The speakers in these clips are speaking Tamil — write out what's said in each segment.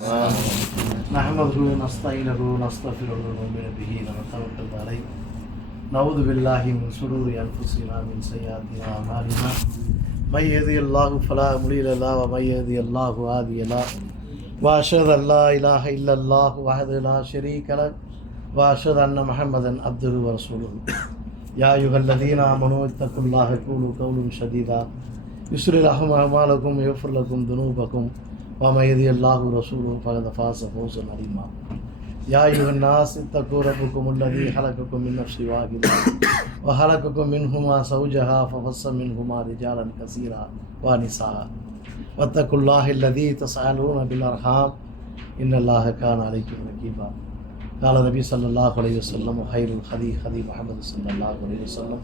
نحمده ونستعينه ونستغفره ونؤمن به ونتوكل عليه نعوذ بالله من شرور انفسنا من سيئات اعمالنا من يهده الله فلا مضل له ومن يهده الله هادي له واشهد ان لا اله الا الله وحده لا شريك له واشهد ان محمدا عبده ورسوله يا ايها الذين امنوا اتقوا الله وقولوا قولا سديدا يصلح لكم اعمالكم ويغفر لكم ذنوبكم ومن يهده الله ورسوله فقد فاز فوزا عظيما يا ايها الناس اتقوا ربكم الذي خلقكم من نفس واحده وخلقكم منهما زوجها فبث منهما رجالا كثيرا ونساء واتقوا الله الذي تسألون بالارحام ان الله كان عليكم رقيبا قال النبي صلى الله عليه وسلم خير الهدي هدي محمد صلى الله عليه وسلم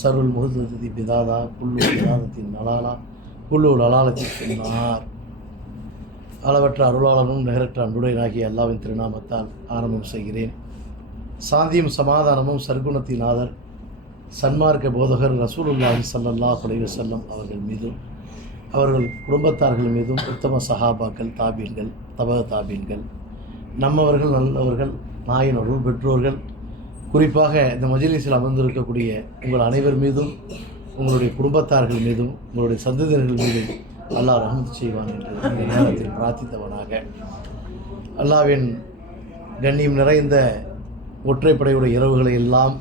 شر المحدثات بدعة كل بدعة ضلالة كل ضلالة في النار. அளவற்ற அருளாளனும் நிகரற்ற அன்புடையனாகிய அல்லாஹ்வின் திருநாமத்தால் ஆரம்பம் செய்கிறேன். சாந்தியும் சமாதானமும் சர்க்குணத்தின் ஆதர் சன்மார்க்க போதகர் ரசூலுல்லாஹி ஸல்லல்லாஹு அலைஹி வஸல்லம் அவர்கள் மீதும் அவர்கள் குடும்பத்தார்கள் மீதும் உத்தம சஹாபாக்கள் தாபீன்கள் தபா தாபீன்கள் நம்மவர்கள் நல்லவர்கள் நாயனர்கள் பெற்றோர்கள் குறிப்பாக இந்த மஜ்லிஸில் அமர்ந்திருக்கக்கூடிய உங்கள் அனைவர் மீதும் உங்களுடைய குடும்பத்தார்கள் மீதும் உங்களுடைய சந்ததியர்கள் மீதும் அல்லாஹ் ரஹ்மத் செய்வான் என்று இந்த நேரத்தில் பிரார்த்தித்தவனாக அல்லாஹ்வின் கண்ணியம் நிறைந்த ஒற்றைப்படையுடைய இரவுகளை எல்லாம்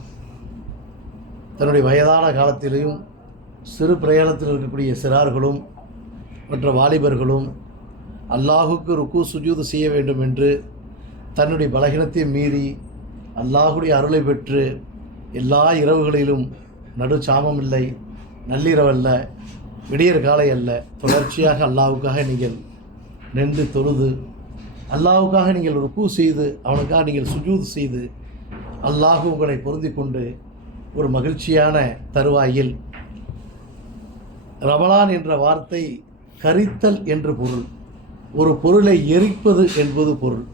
தன்னுடைய வயதான காலத்திலேயும் சிறு பிரயாணத்தில் இருக்கக்கூடிய சிறார்களும் மற்ற வாலிபர்களும் அல்லாஹுக்கு ருக்கு சுஜூது செய்ய வேண்டும் என்று தன்னுடைய பலகீனத்தை மீறி அல்லாஹுடைய அருளை பெற்று எல்லா இரவுகளிலும் நடு சாமம் இல்லை, நள்ளிரவல்ல, விடியற் காலை அல்ல, தொடர்ச்சியாக அல்லாஹுக்காக நீங்கள் நின்று தொழுது அல்லாஹுக்காக நீங்கள் ருக்கு செய்து அவனுக்காக நீங்கள் சுஜூது செய்து அல்லாஹு உங்களை பொருந்தி கொண்டு ஒரு மகிழ்ச்சியான தருவாயில் ரமலான் என்ற வார்த்தை கரித்தல் என்று பொருள், ஒரு பொருளை எரிப்பது என்பது பொருள்.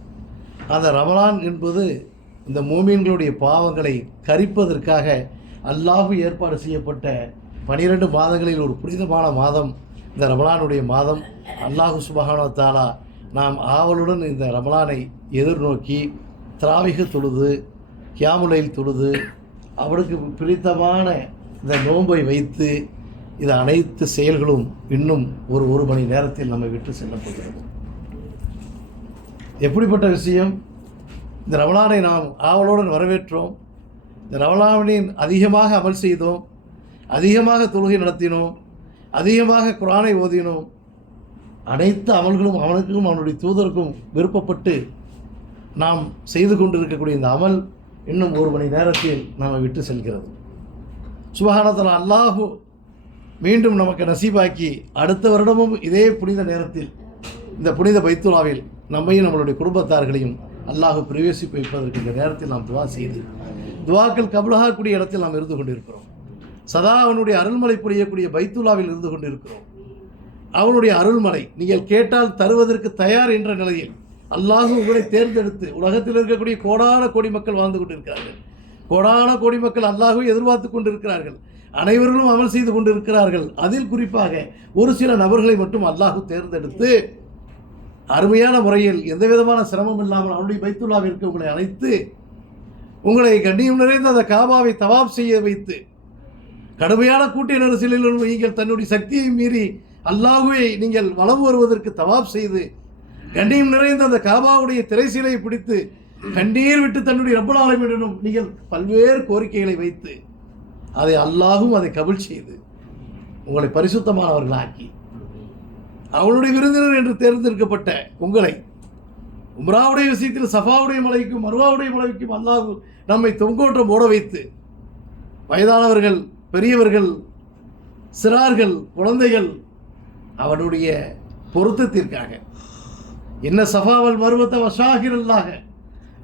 அந்த ரமலான் என்பது இந்த மூமீன்களுடைய பாவங்களை கரிப்பதற்காக அல்லாஹு ஏற்பாடு செய்யப்பட்ட 12 மாதங்களில் ஒரு புனிதமான மாதம் இந்த ரமலானுடைய மாதம். அல்லாஹு சுப்ஹானஹு வ தஆலா நாம் ஆவலுடன் இந்த ரமலானை எதிர்நோக்கி தராவிஹ் தொழுது கியாமுல் தொழுது அவனுக்கு பிடித்தமான இந்த நோன்பை வைத்து இது அனைத்து செயல்களும் இன்னும் ஒரு மணி நேரத்தில் நம்மை விட்டு செல்லப்போகிறது. எப்படிப்பட்ட விஷயம்! இந்த ரமலானை நாம் ஆவலுடன் வரவேற்றோம், இந்த ரமலானின் அதிகமாக அமல் செய்தோம், அதிகமாக தொழுகை நடத்தினோம், அதிகமாக குர்ஆனை ஓதினோம். அனைத்து அமல்களும் அவனுக்கும் அவனுடைய தூதருக்கும் விருப்பப்பட்டு நாம் செய்து கொண்டிருக்கக்கூடிய இந்த அமல் இன்னும் 1 மணி நேரத்தில் நாம் விட்டு செல்கிறது. சுப்ஹானஹு வ தஆலா அல்லாஹு மீண்டும் நமக்கு நசீபாக்கி அடுத்த வருடமும் இதே புனித நேரத்தில் இந்த புனித பைத்துல்லாவில் நம்மையும் நம்மளுடைய குடும்பத்தார்களையும் அல்லாஹு பிரவேசிப்பு வைப்பதற்கு இந்த நேரத்தில் நாம் துவா செய்து துவாக்கள் கபூலாகக்கூடிய இடத்தில் நாம் இருந்து கொண்டிருக்கிறோம். சதா அவனுடைய அருள்மலை புரியக்கூடிய பைத்துல்லாவில் இருந்து கொண்டிருக்கிறோம். அவனுடைய அருள்மலை நீங்கள் கேட்டால் தருவதற்கு தயார் என்ற நிலையில் அல்லாஹு உங்களை தேர்ந்தெடுத்து உலகத்தில் இருக்கக்கூடிய கோடான கோடி மக்கள் வாழ்ந்து கொண்டிருக்கிறார்கள். கோடான கோடி மக்கள் அல்லாஹுவை எதிர்பார்த்து கொண்டிருக்கிறார்கள். அனைவர்களும் அமல் செய்து கொண்டிருக்கிறார்கள். அதில் குறிப்பாக ஒரு சில நபர்களை மட்டும் அல்லாஹு தேர்ந்தெடுத்து அருமையான முறையில் எந்த விதமான சிரமம் இல்லாமல் அவனுடைய பைத்துல்லாவிற்கு உங்களை அழைத்து உங்களை கண்ணியம் நிறைந்த அந்த காபாவை தவாப் செய்ய வைத்து கடுமையான கூட்ட நெரிசலிலும் நீங்கள் தன்னுடைய சக்தியை மீறி அல்லாஹுவை நீங்கள் வலம் வருவதற்கு தவாப் செய்து கண்ணியம் நிறைந்த அந்த காபாவுடைய திரைசீலையை பிடித்து கண்ணீர் விட்டு தன்னுடைய ரப்பல் ஆலமீனிடம் நீங்கள் பல்வேறு கோரிக்கைகளை வைத்து அதை அல்லாஹும் அதை கபூல் செய்து உங்களை பரிசுத்தமானவர்களாக்கி அவனுடைய விருந்தினர் என்று தேர்ந்தெடுக்கப்பட்ட உங்களை உம்ராவுடைய விஷயத்தில் சஃபாவுடைய மலைக்கும் மர்வாவுடைய மலைக்கும் அல்லாஹ் நம்மை தொங்கோட்டம் ஓட வைத்து வயதானவர்கள், பெரியவர்கள், சிறார்கள், குழந்தைகள் அவனுடைய பொருத்தத்திற்காக என்ன சஃபாவல் மருவத்த வஷாகிரல்லாக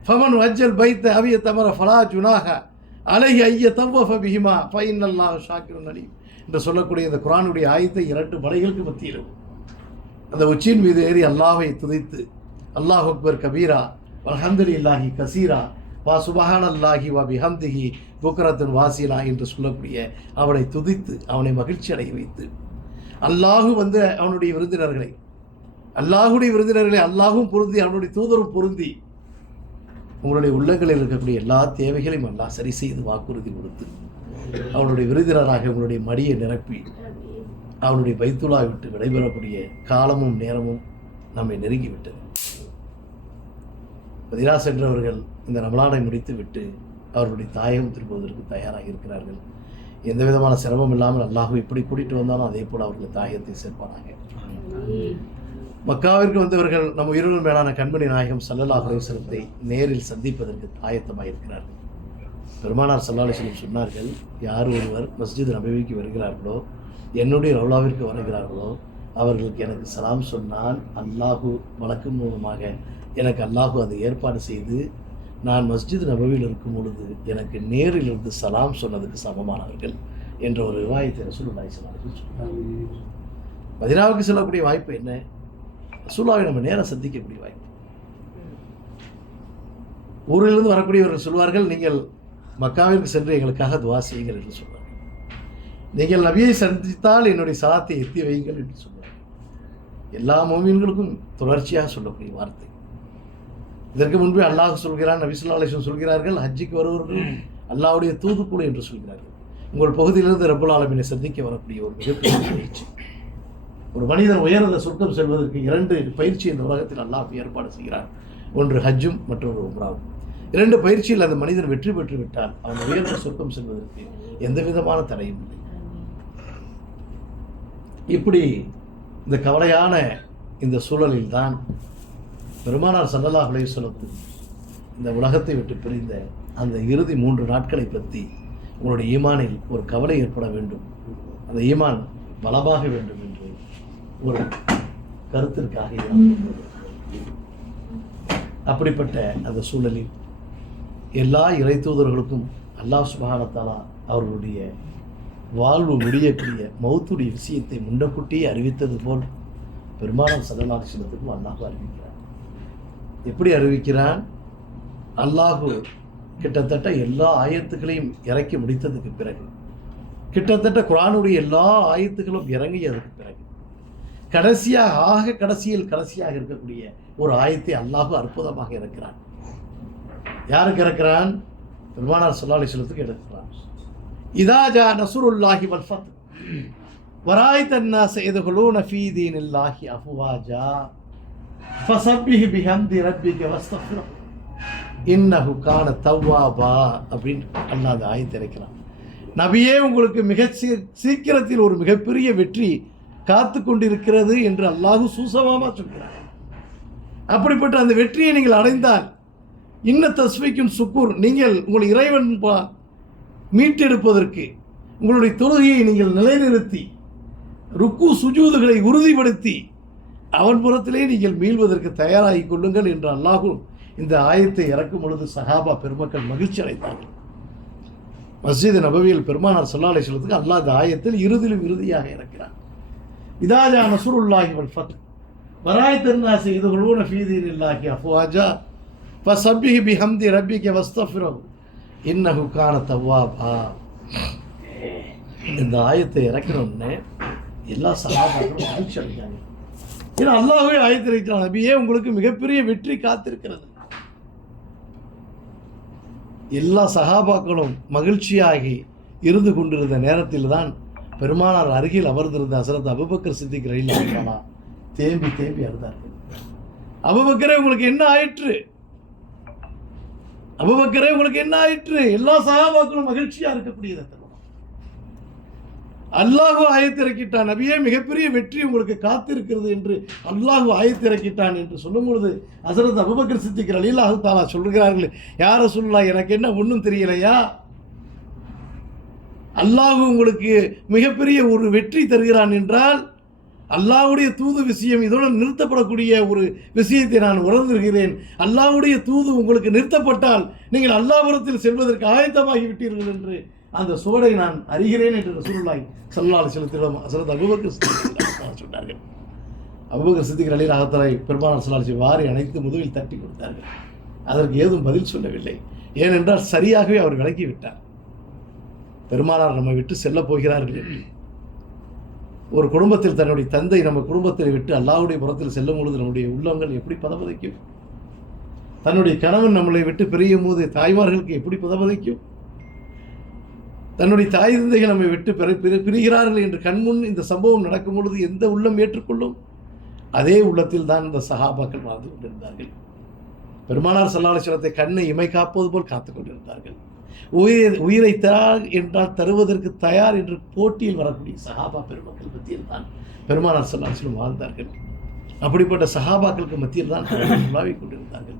ஃபமன் வஜ்ஜல் பைத்த அவிய தமர ஃபலா ஜுனாக அலைஹி ஐய தவ்வஃப பிஹிமா ஃபஇன்னல்லாஹ ஷாக்கிருன் அலீம் என்று சொல்லக்கூடிய இந்த குர்ஆனுடைய ஆயத்தை 2 மலைகளுக்கு மத்தியில் அந்த உச்சியின் மீது ஏறி அல்லாஹ்வை துதித்து அல்லாஹ் அக்பர் கபீரா வல்ஹம்துலில்லாஹி கசீரா வா சுப்ஹானல்லாஹி வ பிஹம்திஹி புக்ரத்துன் வாசிலா என்று சொல்லக்கூடிய அவனை துதித்து அவனை மகிழ்ச்சி அடைய வைத்து அல்லாஹு வந்து அவனுடைய விருந்தினர்களை அல்லாஹுடைய விருந்தினர்களை அல்லாஹும் பொருந்தி அவனுடைய தூதரும் பொருந்தி உங்களுடைய உள்ளங்களில் இருக்கக்கூடிய எல்லா தேவைகளையும் அல்லாஹ் சரி செய்து வாக்குறுதி கொடுத்து அவனுடைய விருந்தினராக உங்களுடைய மடியை நிரப்பி அவனுடைய பைத்துலா விட்டு விடைபெறக்கூடிய காலமும் நேரமும் நம்மை நெருங்கிவிட்டது. மதீனா சென்றவர்கள் இந்த ரமலானை முடித்து விட்டு அவர்களுடைய தாயகம் திரும்புவதற்கு தயாராக இருக்கிறார்கள். எந்த விதமான சிரமம் இல்லாமல் அல்லாஹ் இப்படி கூட்டிட்டு வந்தாலும் அதே போல் அவர்கள் தாயகத்தை சேர்ப்பானாங்க. மக்காவிற்கு வந்தவர்கள் நம் உயிரினும் மேலான கண்மணி நாயகம் ஸல்லல்லாஹு அலைஹி வஸல்லத்தை நேரில் சந்திப்பதற்கு ஆயத்தமாக இருக்கிறார்கள். பெருமானார் ஸல்லல்லாஹு அலைஹி வஸல்லம் சொன்னார்கள், யார் ஒருவர் மஸ்ஜித் நபவிக்கு வருகிறார்களோ, என்னுடைய ரவுலாவிற்கு வருகிறார்களோ, அவர்களுக்கு எனக்கு சலாம் சொன்னால் அல்லாஹு வழக்கு மூலமாக எனக்கு அல்லாஹு அதை ஏற்பாடு செய்து நான் மஸ்ஜித் நபவியில் இருக்கும் பொழுது எனக்கு நேரில் இருந்து சலாம் சொன்னதுக்கு சமமானவர்கள் என்ற ஒரு ரிவாயத்தை ரசூலுல்லாஹி ஸல்லல்லாஹு அலைஹி வஸல்லம் சொன்னார்கள். மதீனாவுக்கு செல்லக்கூடிய வாய்ப்பு என்ன? ரசூலுல்லாஹை நம்ம நேரம் சந்திக்கக்கூடிய வாய்ப்பு. ஊரிலிருந்து வரக்கூடியவர்கள் சொல்வார்கள், நீங்கள் மக்காவிற்கு சென்று எங்களுக்காக துவா செய்யுங்கள் என்று சொல்வார்கள். நீங்கள் நபியை சந்தித்தால் என்னுடைய சலாத்தை எத்தி வையுங்கள் என்று சொல்வார்கள். எல்லா மோமீன்களுக்கும் தொடர்ச்சியாக சொல்லக்கூடிய வார்த்தை. இதற்கு முன்பே அல்லாஹ் சொல்கிறான், நபி ஸல்லல்லாஹு அலைஹி வஸல்லம் சொல்கிறார்கள், ஹஜ்ஜிக்கு வருவர்கள் அல்லாஹ்வுடைய தூதுக்குழு என்று சொல்கிறார்கள். உங்கள் பகுதியிலிருந்து ரப்பல் ஆலமீனை சந்திக்க வரக்கூடிய ஒரு மிகப்பெரிய பயிற்சி. ஒரு மனிதன் உயர்ந்த சொர்க்கம் செல்வதற்கு 2 பயிற்சி இந்த உலகத்தில் அல்லாஹ் ஏற்பாடு செய்கிறார். ஒன்று ஹஜ்ஜும் மற்றொரு உம்ராவும். 2 பயிற்சியில் அந்த மனிதன் வெற்றி பெற்று விட்டால் அவன் உயர்ந்த சொர்க்கம் செல்வதற்கு எந்த விதமான தடையும் இல்லை. இப்படி இந்த கவலையான இந்த சூழலில் தான் பெருமானார் ஸல்லல்லாஹு அலைஹி வஸல்லம் இந்த உலகத்தை விட்டு பிரிந்த அந்த இறுதி 3 நாட்களை பற்றி உங்களுடைய ஈமானில் ஒரு கவலை ஏற்பட வேண்டும், அந்த ஈமான் பலமாக வேண்டும் என்று ஒரு கருத்திற்காக அப்படிப்பட்ட அந்த சூழலில் எல்லா இறை தூதர்களுக்கும் அல்லாஹ் சுப்ஹானஹு வ தஆலா அவர்களுடைய வாழ்வு முடியக்கூடிய மௌத்துடைய விஷயத்தை முன்னக்கூட்டியே அறிவித்தது போல் பெருமானார் ஸல்லல்லாஹு அலைஹி வஸல்லத்துக்கும் அல்லாஹ் அறிவிக்கிறார். எப்படி அறிவிக்கிறான்? அல்லாஹு கிட்டத்தட்ட எல்லா ஆயத்துக்களையும் இறக்கி முடித்ததுக்கு பிறகு, கிட்டத்தட்ட குர்ஆனுடைய எல்லா ஆயத்துகளும் இறங்கியதுக்கு பிறகு, கடைசியாக கடைசியாக இருக்கக்கூடிய ஒரு ஆயத்தை அல்லாஹு அற்புதமாக இறக்கிறான். யாருக்கு இறக்கிறான்? பெருமானார் ஸல்லல்லாஹு அலைஹி வஸல்லத்துக்கு இறக்கிறான். இதா ஜா நஸ்ருல்லாஹி வல் ஃபத் வராய்தன் நாஸ யதுகுலூன ஃபீ தீனில்லாஹி அஃப்வாஜா ஃபஸப்பிஹ் பிஹம்தி ரப்பிக வஸ்தக்ஃபிர் இன்னஹு கான தவ்வாபா அப்படின்னு அல்லாஹ் அந்த ஆயத்தை இறக்கிறான். நபியே, உங்களுக்கு மிக சீக்கிரத்தில் ஒரு மிகப்பெரிய வெற்றி காத்து கொண்டிருக்கிறது என்று அல்லாஹு சூசகமாக சொல்கிறார். அப்படிப்பட்ட அந்த வெற்றியை நீங்கள் அடைந்தால் இன்ன தஸ்வீக்கும் சுக்கூர், நீங்கள் உங்கள் இறைவன் மீட்டெடுப்பதற்கு உங்களுடைய தொழுகையை நீங்கள் நிலைநிறுத்தி ருக்கு சுஜூதுகளை உறுதிப்படுத்தி அவன் புறத்திலே நீங்கள் மீள்வதற்கு தயாராகி கொள்ளுங்கள் என்று அல்லாஹு இந்த ஆயத்தை இறக்கும் பொழுது சஹாபா பெருமக்கள் மகிழ்ச்சி அடைந்தார்கள். மஸ்ஜித் நபவியில் பெருமானார் ஸல்லல்லாஹு அலைஹி வஸல்லத்துக்கு அல்லாஹ் இந்த ஆயத்தில் இறுதியிலும் இறுதியாக இறக்கிறார். இதா ஜா நஸ்ருல்லாஹி வல் ஃபத் வராய்தன் நாஸ யதுகுலூன ஃபீ தீனில்லாஹி அஃப்வாஜா ஃபஸப்பிஹ் பிஹம்தி ரப்பிக வஸ்தக்ஃபிர்ஹு இன்னஹு கான தவ்வாபா. இந்த ஆயத்தை இறக்கணும்னு எல்லா சஹாபாக்களும் மகிழ்ச்சி அடைஞ்சாங்க. ஏன்னா அல்லாஹ்வே ஆயத்தை இறக்கிறான், நபியே உங்களுக்கு மிகப்பெரிய வெற்றி காத்திருக்கிறது. எல்லா சஹாபாக்களும் மகிழ்ச்சியாகி இருந்து கொண்டிருந்த நேரத்தில் தான் பெருமானார் அருகில் அமர்ந்திருந்த ஹஸரத் அபூபக்கர் சித்திக் ரலியல்லாஹு அன்ஹு தேம்பி தேம்பி அழுதார்கள். அபூபக்கரே, உங்களுக்கு என்ன ஆயிற்று? அபூபக்கரே, உங்களுக்கு என்ன ஆயிற்று? எல்லா சஹாபாக்களும் மகிழ்ச்சியா இருக்கக்கூடியது. அல்லாஹு ஆயத்திறக்கிட்டான், நபியே மிகப்பெரிய வெற்றி உங்களுக்கு காத்திருக்கிறது என்று அல்லாஹு ஆயத்திறக்கிட்டான் என்று சொல்லும் பொழுது ஹஸரத் அபூபக்கர் சித்திக் ரலியல்லாஹு தஆலா சொல்கிறார்கள், யா ரசூலுல்லாஹ், எனக்கு என்ன ஒன்றும் தெரியலையா? அல்லாஹு உங்களுக்கு மிகப்பெரிய ஒரு வெற்றி தருகிறான் என்றால் அல்லாஹ்வுடைய தூது விஷயம் இதோடு நிறுத்தப்படக்கூடிய ஒரு விஷயத்தை நான் உணர்ந்திருக்கிறேன். அல்லாஹ்வுடைய தூது உங்களுக்கு நிறுத்தப்பட்டால் நீங்கள் அல்லாஹ்புரத்தில் செல்வதற்கு ஆயத்தமாகி விட்டீர்கள் என்று அந்த சுவடை நான் அறிகிறேன் என்று ரசூலுல்லாஹி ஸல்லல்லாஹு அலைஹி வஸல்லம் ஹஸரத் அபூபக்கர் சித்திக் சொன்னார்கள். அபூபக்கர் சித்திக் ரலியல்லாஹு தஆலா பெருமானார் ஸல்லல்லாஹு அலைஹி வஸல்லம் வாரி அணைத்து முதுகில் தட்டி கொடுத்தார்கள். அதற்கு ஏதும் பதில் சொல்லவில்லை. ஏனென்றால் சரியாகவே அவர் விளக்கி விட்டார், பெருமானார் நம்மை விட்டு செல்ல போகிறார்கள் என்று. ஒரு குடும்பத்தில் தன்னுடைய தந்தை நம்ம குடும்பத்தை விட்டு அல்லாஹ்வுடைய புறத்தில் செல்லும் பொழுது நம்முடைய உள்ளங்கள் எப்படி பதபதைக்கும்? தன்னுடைய கணவன் நம்மளை விட்டு பிரியும் போது தாய்மார்களுக்கு எப்படி பதபதைக்கும்? தன்னுடைய தாய் தந்தைகள் நம்மை விட்டு பிரிகிறார்கள் என்று கண்முன் இந்த சம்பவம் நடக்கும் பொழுது எந்த உள்ளம் ஏற்றுக்கொள்ளும்? அதே உள்ளத்தில் தான் இந்த சஹாபாக்கள் வாழ்ந்து கொண்டிருந்தார்கள். பெருமானார் ஸல்லல்லாஹு அலைஹி வஸல்லம் கண்ணை இமை காப்பது போல் காத்துக் கொண்டிருந்தார்கள். உயிரை தயார் என்றால் தருவதற்கு தயார் என்று போட்டியில் வரக்கூடிய சஹாபா பெருமக்கள் மத்தியில் தான் பெருமானார் ஸல்லல்லாஹு அலைஹி வஸல்லம் வாழ்ந்தார்கள். அப்படிப்பட்ட சஹாபாக்களுக்கு மத்தியில் தான் உலாவிக் கொண்டிருந்தார்கள்.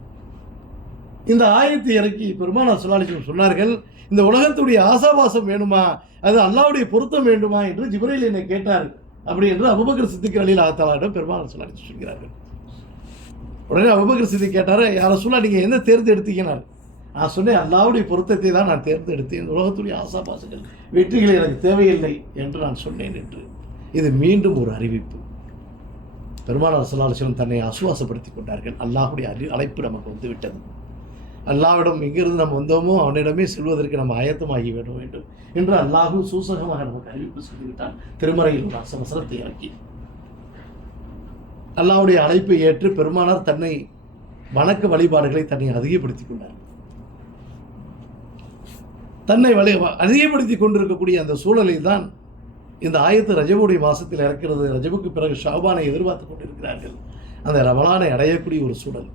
இந்த ஆயத்தை இறக்கி பெருமானார் ஸல்லல்லாஹு அலைஹி வஸல்லம் சொன்னார்கள், இந்த உலகத்துடைய ஆசாபாசம் வேணுமா, அது அல்லாஹ்வுடைய பொருத்தம் வேண்டுமா என்று ஜிப்ரீல் என்னை கேட்டார். அப்படி என்று அபூபக்கர் சித்திக் ரலியல்லாஹு தஆலாவிடம் பெருமானார் ஸல்லல்லாஹு அலைஹி வஸல்லம் சொல்கிறார்கள். உடனே அபூபக்கர் சித்திக் கேட்டார், யார் ரசூலல்லாஹ் நீங்கள் என்ன தேர்ந்தெடுத்தீங்கன்னார். நான் சொன்னேன், அல்லாஹ்வுடைய பொருத்தத்தை தான் நான் தேர்ந்தெடுத்தேன், உலகத்துடைய ஆசாபாசங்கள் வெற்றிகள் எனக்கு தேவையில்லை என்று நான் சொன்னேன் என்று. இது மீண்டும் ஒரு அறிவிப்பு. பெருமானார் ஸல்லல்லாஹு அலைஹி வஸல்லம் தன்னை ஆசுவாசப்படுத்திக் கொண்டார்கள். அல்லாஹ்வுடைய அழைப்பு நமக்கு வந்துவிட்டது. அல்லாஹ்விடம் எங்கிருந்து நம்ம வந்தோமோ அவனிடமே செல்வதற்கு நம்ம ஆயத்தமாகி விட வேண்டும் என்று அல்லாஹ் சூசகமாக நமக்கு அறிவிப்பு சொல்லிவிட்டான். திருமறையில் ஒரு வசனத்தை இறக்கி அல்லாஹ்வுடைய அழைப்பை ஏற்று பெருமானார் தன்னை வணக்க வழிபாடுகளை தன்னை அதிகப்படுத்திக் கொண்டார். தன்னை அதிகப்படுத்திக் கொண்டிருக்கக்கூடிய அந்த சூழலில் தான் இந்த ஆயத்து ரஜபுடைய மாசத்தில் இறக்கிறது. ரஜபுக்கு பிறகு ஷாபானை எதிர்பார்த்து கொண்டிருக்கிறார்கள். அந்த ரமலானை அடையக்கூடிய ஒரு சூழல்.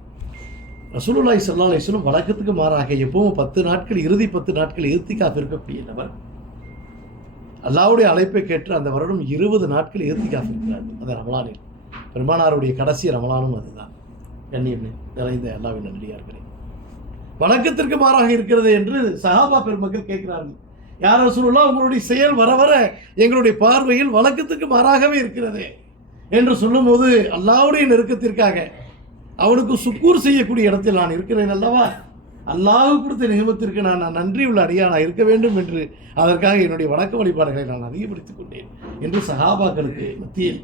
ரசூலுல்லாஹி ஸல்லல்லாஹு அலைஹி வஸல்லம் வழக்கத்துக்கு மாறாக எப்பவும் 10 நாட்கள் இறுதி 10 நாட்கள் இர்திகாஃப் இருக்கக்கூடிய நபர் அல்லாஹ்வுடைய அழைப்பை கேட்டு அந்த வருடம் 20 நாட்கள் இர்திகாஃப் இருக்கிறார்கள் அந்த ரமலானில். பெருமானாருடைய கடைசி ரமலானும் அதுதான். கண்ணியம் நிறைந்த அல்லாஹ்வின் நல்லடியார்களே, வழக்கத்திற்கு மாறாக இருக்கிறது என்று சஹாபா பெருமக்கள் கேட்கிறார்கள். யார் ரசூலுல்லாஹ், உங்களுடைய செயல் வர வர எங்களுடைய பார்வையில் வழக்கத்துக்கு மாறாகவே இருக்கிறது என்று சொல்லும்போது அல்லாஹ்வுடைய நெருக்கத்திற்காக அவனுக்கு சுக்கூர் செய்யக்கூடிய இடத்தில் நான் இருக்கிறேன் அல்லவா, அல்லாஹ் கொடுத்த நியமத்திற்கு நான் நன்றியுள்ள அடியானா இருக்க வேண்டும் என்று அதற்காக என்னுடைய வணக்க வழிபாடுகளை நான் அதிகப்படுத்திக் கொண்டேன் என்று சஹாபாக்களுக்கு மத்தியில்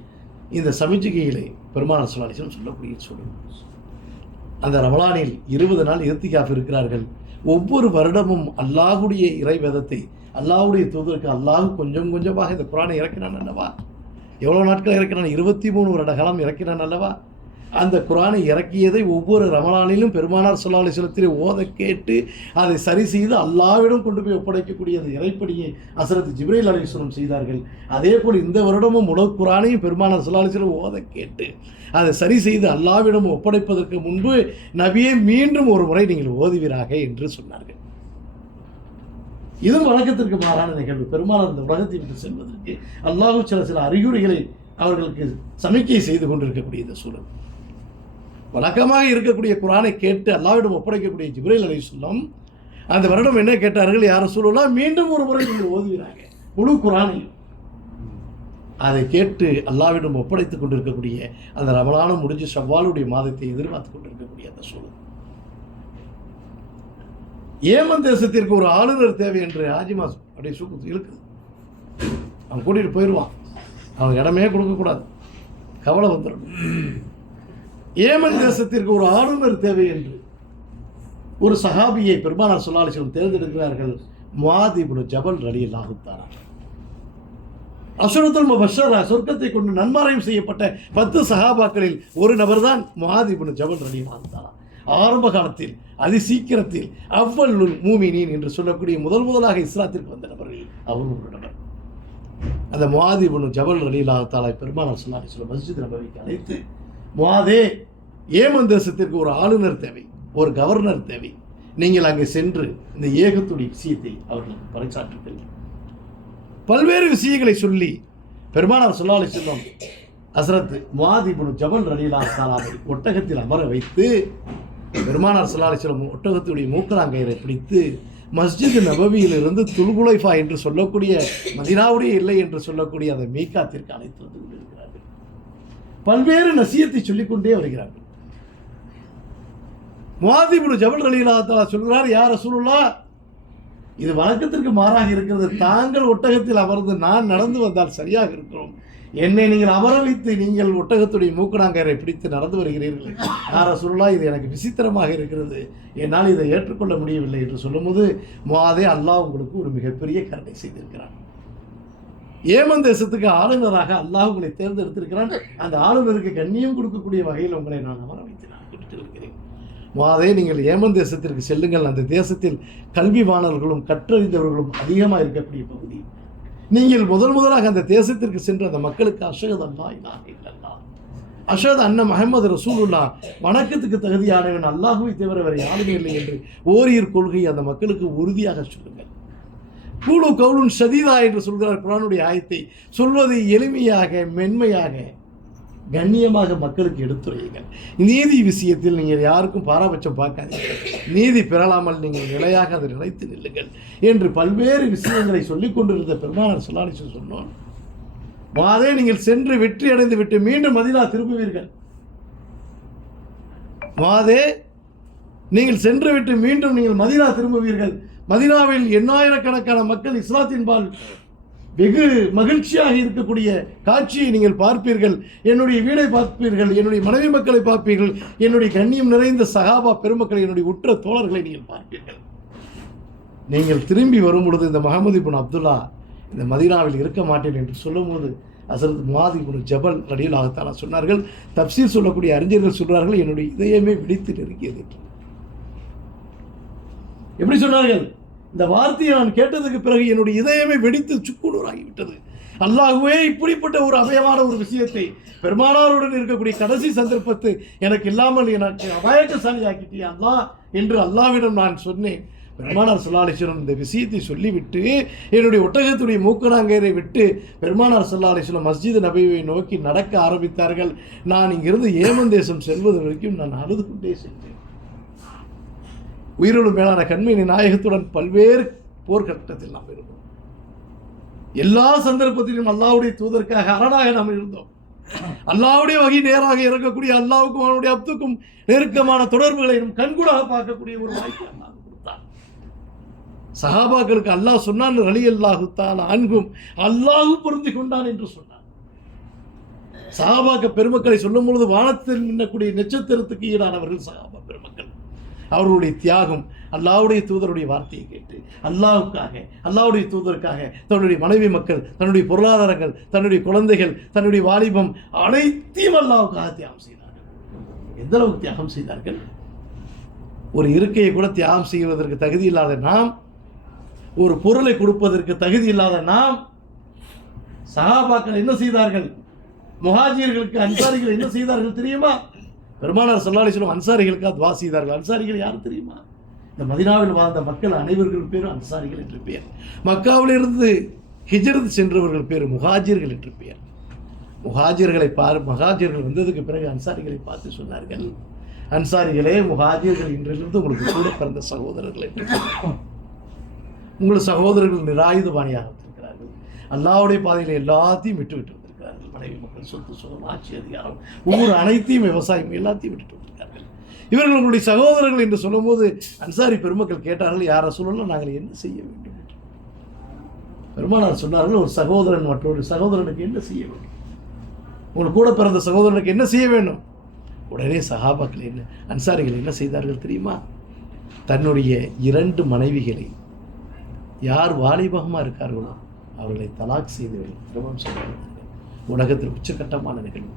இந்த சமிஜிகையிலே பெருமானார் ஸல்லல்லாஹு அலைஹி வஸல்லம் சொல்லக்கூடிய சொல்லும். அந்த ரமலானில் 20 நாள் இர்திகாஃப் இருக்கிறார்கள். ஒவ்வொரு வருடமும் அல்லாஹ்வுடைய இறைவேதத்தை அல்லாஹ்வுடைய தூதருக்கு அல்லாஹ் கொஞ்சம் கொஞ்சமாக இந்த குர்ஆனை இறக்கினான் அல்லவா. எவ்வளோ நாட்கள் இறக்கினான்? 23 வருட காலம் இறக்கினான் அல்லவா. அந்த குர்ஆனை இறக்கியதை ஒவ்வொரு ரமலானிலும் பெருமானார் ஸல்லல்லாஹு அலைஹி வஸல்லம் ஓத கேட்டு அதை சரி செய்து அல்லாஹ்விடம் கொண்டு போய் ஒப்படைக்கக்கூடிய அந்த இறைப்படியை ஹஸரத் ஜிப்ரீல் அலைஹிஸ்ஸலாம் செய்தார்கள். அதே போல் இந்த வருடமும் முழு குர்ஆனையும் பெருமானார் ஸல்லல்லாஹு அலைஹி வஸல்லம் ஓத கேட்டு அதை சரி செய்து அல்லாஹ்விடம் ஒப்படைப்பதற்கு முன்பு நபியே மீண்டும் ஒரு முறை நீங்கள் ஓதுவீராக என்று சொன்னார்கள். இதுவும் வழக்கத்திற்கு மாறான நிகழ்வு. பெருமானார் இந்த உலகத்தை விட்டு செல்வதற்கு அல்லாஹ் சில அறிகுறிகளை அவர்களுக்கு சமிக்கை செய்து கொண்டிருக்கக்கூடிய இந்த சூழல். வழக்கமாக இருக்கக்கூடிய குர்ஆனை கேட்டு அல்லாஹ்விடம் ஒப்படைக்கக்கூடிய ஜிப்ரீல் அலைஹிஸ்ஸலாம் அந்த வருடம் என்ன கேட்டார்கள்? யார் ரசூலுல்லாஹ், மீண்டும் ஒரு முறை நீங்கள் ஓதுவீராக முழு குர்ஆனையும். அதை கேட்டு அல்லாஹ்விடம் ஒப்படைத்துக் கொண்டிருக்கக்கூடிய அந்த ரமலானும் முடிஞ்சு ஷவ்வாலுடைய மாதத்தை எதிர்பார்த்து கொண்டிருக்கக்கூடிய அந்த சூழல். ஏமன் தேசத்திற்கு ஒரு ஆளுநர் தேவை என்று ஆஜிமாஸ் அப்படியே சூக்கு இழுக்குது. அவன் கூட்டிகிட்டு போயிடுவான். அவன் இடமே கொடுக்கக்கூடாது, கவலை வந்துடும். ஏமன் தேசத்திற்கு ஒரு ஆளுநர் தேவை என்று ஒரு சஹாபியை பெருமானார் ஸல்லல்லாஹு அலைஹி வஸல்லம் தேர்ந்தெடுக்கிறார்கள். முஆத் இப்னு ஜபல் ரலியல்லாஹு தஆலா, அஷ்ரத்துல் முபஷ்ஷரா, சொர்க்கத்தை கொண்டு நன்மாராயம் செய்யப்பட்ட 10 சஹாபாக்களில் ஒரு நபர் தான் முஆத் இப்னு ஜபல் ரலியல்லாஹு தஆலா. ஆரம்ப காலத்தில் அதி சீக்கிரத்தில் அவ்வல்லுல் மூமினீன் என்று சொல்லக்கூடிய முதலாக இஸ்லாத்திற்கு வந்த நபர்கள் அவர் ஒரு நபர். அந்த முஆத் இப்னு ஜபல் ரலியல்லாஹு தஆலா பெருமானார் ஸல்லல்லாஹு அலைஹி வஸல்லம் மஸ்ஜித் நபவிக்கு அழைத்து, முஆதே, ஏமன் தேசத்திற்கு ஒரு ஆளுநர் தேவை, ஒரு கவர்னர் தேவை, நீங்கள் அங்கே சென்று இந்த ஏகத்துடைய விஷயத்தை அவர்களுக்கு பறைசாற்றுங்கள். பல்வேறு விஷயங்களை சொல்லி பெருமானார் ஸல்லல்லாஹு அலைஹி வஸல்லம் ஹஸரத் முஆத் இப்னு ஜபல் ரலியல்லாஹு தஆலாவை ஒட்டகத்தில் அமர வைத்து பெருமானார் ஸல்லல்லாஹு அலைஹி வஸல்லம் ஒட்டகத்துடைய மூக்கராங்கயிறை பிடித்து மஸ்ஜித் நபவியிலிருந்து துல்குலைஃபா என்று சொல்லக்கூடிய மதீனாவுடைய இல்லை என்று சொல்லக்கூடிய அந்த மீகாத்திற்கு அழைத்து வந்து கொண்டிருக்கிறார்கள். பல்வேறு நசியத்தை சொல்லிக்கொண்டே வருகிறார்கள். முஆத் இப்னு ஜபல் ரலியல்லாஹு தஆலா சொல்கிறார், யா ரசூலுல்லாஹ், இது வழக்கத்திற்கு மாறாக இருக்கிறது. தாங்கள் ஒட்டகத்தில் அமர்ந்து நான் நடந்து வந்தால் சரியாக இருக்கிறோம். என்னை நீங்கள் அமர வைத்து நீங்கள் ஒட்டகத்துடைய மூக்கணாங்கரை பிடித்து நடந்து வருகிறீர்கள். யா ரசூலுல்லாஹ், இது எனக்கு விசித்திரமாக இருக்கிறது, என்னால் இதை ஏற்றுக்கொள்ள முடியவில்லை என்று சொல்லும்போது, முஆதே, அல்லாஹ் உங்களுக்கு ஒரு மிகப்பெரிய கருணை செய்திருக்கிறான். ஏமன் தேசத்துக்கு ஆளுநராக அல்லாஹ் உங்களை தேர்ந்தெடுத்திருக்கிறான். அந்த ஆளுநருக்கு கண்ணியம் கொடுக்கக்கூடிய வகையில் உங்களை நான் அமர வைத்திருக்கிறேன். மாதே நீங்கள் ஏமன் தேசத்திற்கு செல்லுங்கள். அந்த தேசத்தில் கல்விவாணர்களும் கற்றறிந்தவர்களும் அதிகமாக இருக்கக்கூடிய பகுதி. நீங்கள் முதலாக அந்த தேசத்திற்கு சென்று அந்த மக்களுக்கு அஷ்ஹது அல்லா இலாஹ இல்லல்லாஹ், அஷ்ஹது அன்ன முஹம்மது ரசூலுல்லாஹ், வணக்கத்துக்கு தகுதியானவன் அல்லாஹ்வை தவிர வேறு யாருமே இல்லை என்று ஓரிர் கொள்கை அந்த மக்களுக்கு உறுதியாக சொல்லுங்கள். கூலு கவுலுன் ஷதீதா என்று சொல்கிறார் குர்ஆனுடைய ஆயத்தை. சொல்வதை எளிமையாக, மென்மையாக, கண்ணியமாக மக்களுக்கு எடுத்துரையுங்கள். நீதி விஷயத்தில் நீங்கள் யாருக்கும் பாராபட்சம் பார்க்காதீர்கள். நீதி பெறலாமல் நீங்கள் நிலையாக அதை நிலைத்து நில்லுங்கள் என்று பல்வேறு விஷயங்களை சொல்லிக் கொண்டிருந்த பெருமானார் ஸல்லல்லாஹு அலைஹி வஸல்லம் சொன்னோம். மாதே நீங்கள் சென்று வெற்றி அடைந்து விட்டு மீண்டும் மதீனா திரும்புவீர்கள். மாதே நீங்கள் சென்று விட்டு மீண்டும் நீங்கள் மதீனா திரும்புவீர்கள். மதீனாவில் எண்ணாயிரக்கணக்கான மக்கள் இஸ்லாத்தின்பால் வெகு மகிழ்ச்சியாக இருக்கக்கூடிய காட்சியை நீங்கள் பார்ப்பீர்கள். என்னுடைய வீடை பார்ப்பீர்கள், என்னுடைய மனைவி மக்களை பார்ப்பீர்கள், என்னுடைய கண்ணியம் நிறைந்த சஹாபா பெருமக்களை, என்னுடைய உற்ற தோழர்களை நீங்கள் பார்ப்பீர்கள். நீங்கள் திரும்பி வரும் பொழுது இந்த முஹம்மது இப்னு அப்துல்லா இந்த மதீனாவில் இருக்க மாட்டேன் என்று சொல்லும்போது ஹஸரத் முஆத் இப்னு ஜபல் ரலியல்லாஹு தஆலா சொன்னார்கள், தப்சீர் சொல்லக்கூடிய அறிஞர்கள் சொல்றார்கள், என்னுடைய இதயமே வெடித்து நெருங்கியது. எப்படி சொன்னார்கள்? இந்த வார்த்தையை நான் கேட்டதுக்கு பிறகு என்னுடைய இதயமே வெடித்து சுக்குநூறாகிவிட்டது. அல்லாஹ்வே இப்படிப்பட்ட ஒரு அபயமான ஒரு விஷயத்தை பெருமானாருடன் இருக்கக்கூடிய கடைசி சந்தர்ப்பத்தை எனக்கு இல்லாமல் எனக்கு அபாயக்கசாலி ஆக்கிட்டியா அல்லாஹ் என்று அல்லாஹ்விடம் நான் சொன்னேன். பெருமானார் ஸல்லல்லாஹு அலைஹி வஸல்லம் இந்த விஷயத்தை சொல்லிவிட்டு என்னுடைய ஒட்டகத்துடைய மூக்கணாங்கயிறை விட்டு பெருமானார் ஸல்லல்லாஹு அலைஹி வஸல்லம் மஸ்ஜித் நபவியை நோக்கி நடக்க ஆரம்பித்தார்கள். நான் இங்கிருந்து ஏமன் தேசம் செல்வது வரைக்கும் நான் அழுது கொண்டே சென்றேன். உயிரோடு மேலான கண்மணி நாயகத்துடன் பல்வேறு போர்க்கட்டத்தில் நாம் இருந்தோம். எல்லா சந்தர்ப்பத்திலும் அல்லாஹ்வுடைய தூதருக்காக அரணாக நாம் இருந்தோம். அல்லாஹ்வுடைய வகை நேராக இறக்கக்கூடிய அல்லாஹ்வுக்கும் அவனுடைய அப்துக்கும் நெருக்கமான தொடர்புகளை கண்கூடாக பார்க்கக்கூடிய ஒரு வாய்ப்பு அல்லாஹ் கொடுத்தான். சஹாபாக்களுக்கு அல்லாஹ் சொன்னான், ரலியல்லாஹு தஆலா அன்ஹும், அல்லாஹ் பொருந்தி கொண்டான் என்று சொன்னான். சஹாபாக்கள் பெருமக்களை சொல்லும் பொழுது வானத்தில் மின்னக்கூடிய நட்சத்திரத்துக்கு ஈடானவர்கள் சஹாபா பெருமக்கள். அவர்களுடைய தியாகம், அல்லாஹ்வுடைய தூதருடைய வார்த்தையை கேட்டு அல்லாஹ்வுக்காக, அல்லாஹ்வுடைய தூதருக்காக தன்னுடைய மனைவி மக்கள், தன்னுடைய பொருளாதாரங்கள், தன்னுடைய குழந்தைகள், தன்னுடைய வாலிபம் அனைத்தையும் அல்லாஹ்வுக்காக தியாகம் செய்தார்கள். எந்த அளவுக்கு தியாகம் செய்தார்கள்? ஒரு இருக்கையை கூட தியாகம் செய்வதற்கு தகுதி இல்லாத நாம், ஒரு பொருளை கொடுப்பதற்கு தகுதி இல்லாத நாம், சஹாபாக்கள் என்ன செய்தார்கள்? முஹாஜிர்களுக்கு அன்சாரிகள் என்ன செய்தார்கள் தெரியுமா? பெருமானார் ஸல்லல்லாஹு அலைஹி வஸல்லம் அன்சாரிகளுக்காக துஆ செய்தார்கள். அன்சாரிகள் யார் தெரியுமா? இந்த மதீனாவில் வாழ்ந்த மக்கள் அனைவர்கள் பேரும் அன்சாரிகள் என்று பெயர். மக்காவிலிருந்து ஹிஜ்ரத் சென்றவர்கள் பேர் முஹாஜிர்கள் என்று பெயர். முஹாஜிர்கள் வந்ததுக்கு பிறகு அன்சாரிகளை பார்த்து சொன்னார்கள், அன்சாரிகளே, முஹாஜிர்கள் இன்றிலிருந்து உங்களுக்கு கூட பிறந்த சகோதரர்கள் என்று. உங்கள் சகோதரர்கள் நிராயுதபாணியாக இருக்கிறார்கள். அல்லாஹ்வுடைய பாதையில் எல்லாத்தையும் விட்டு மனைவி மக்கள், சொத்து சுகம், ஆட்சி அதிகாரம், ஊர் அனைத்தையும், விவசாயம் எல்லாத்தையும் விட்டுட்டு வந்திருக்கார்கள். இவர்கள் உங்களுடைய சகோதரர்கள் என்று சொல்லும்போது அன்சாரி பெருமக்கள் கேட்டார்கள், யார சொல்லலாம், நாங்கள் என்ன செய்ய வேண்டும்? பெருமானார் சொன்னார்கள், ஒரு சகோதரன் மற்றொரு சகோதரனுக்கு என்ன செய்ய வேண்டும்? உங்களுக்கு கூட பிறந்த சகோதரனுக்கு என்ன செய்ய வேண்டும்? உடனே சஹாபாக்கள் என்ன, அன்சாரிகள் என்ன செய்தார்கள் தெரியுமா? தன்னுடைய 2 மனைவிகளை யார் வாலிபகமாக இருக்கார்களோ அவர்களை தலாக் செய்து திருமணம் செய்தார்கள். உலகத்தில் உச்சகட்டமான நிகழ்வு.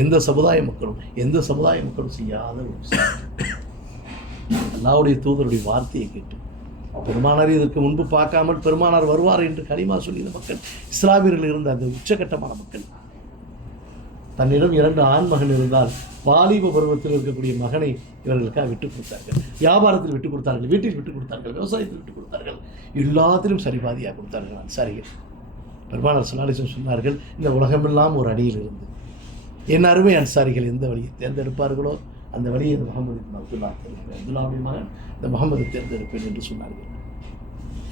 எந்த சமுதாய மக்களும் செய்யாத ஒரு விஷயம். அல்லாஹ்வுடைய தூதருடைய வார்த்தையை கேட்டு பெருமானார் இதற்கு முன்பு பார்க்காமல் பெருமானார் வருவார் என்று கலிமா சொல்லிய மக்கள், இஸ்லாமியர்கள் இருந்த அந்த உச்சகட்டமான மக்கள், தன்னிடம் 2 ஆண் மகன் இருந்தால் வாலிப பருவத்தில் இருக்கக்கூடிய மகனை இவர்களுக்காக விட்டுக் கொடுத்தார்கள். வியாபாரத்தில் விட்டுக் கொடுத்தார்கள், வீட்டில் விட்டுக் கொடுத்தார்கள், விவசாயத்தில் விட்டுக் கொடுத்தார்கள், எல்லாத்திலும் சரிபாதியாக கொடுத்தார்கள் அன்சாரிகள். பெருமானார் ஸல்லல்லாஹு அலைஹி வஸல்லம் சொன்னார்கள், இந்த உலகமெல்லாம் ஒரு அணியில் இருந்து என் அருமை அன்சாரிகள் எந்த வழியை தேர்ந்தெடுப்பார்களோ அந்த வழியை இந்த முஹம்மது இப்னு அப்துல்லாவுடைய மகன் இந்த முஹம்மது தேர்ந்தெடுப்பேன் என்று சொன்னார்கள்.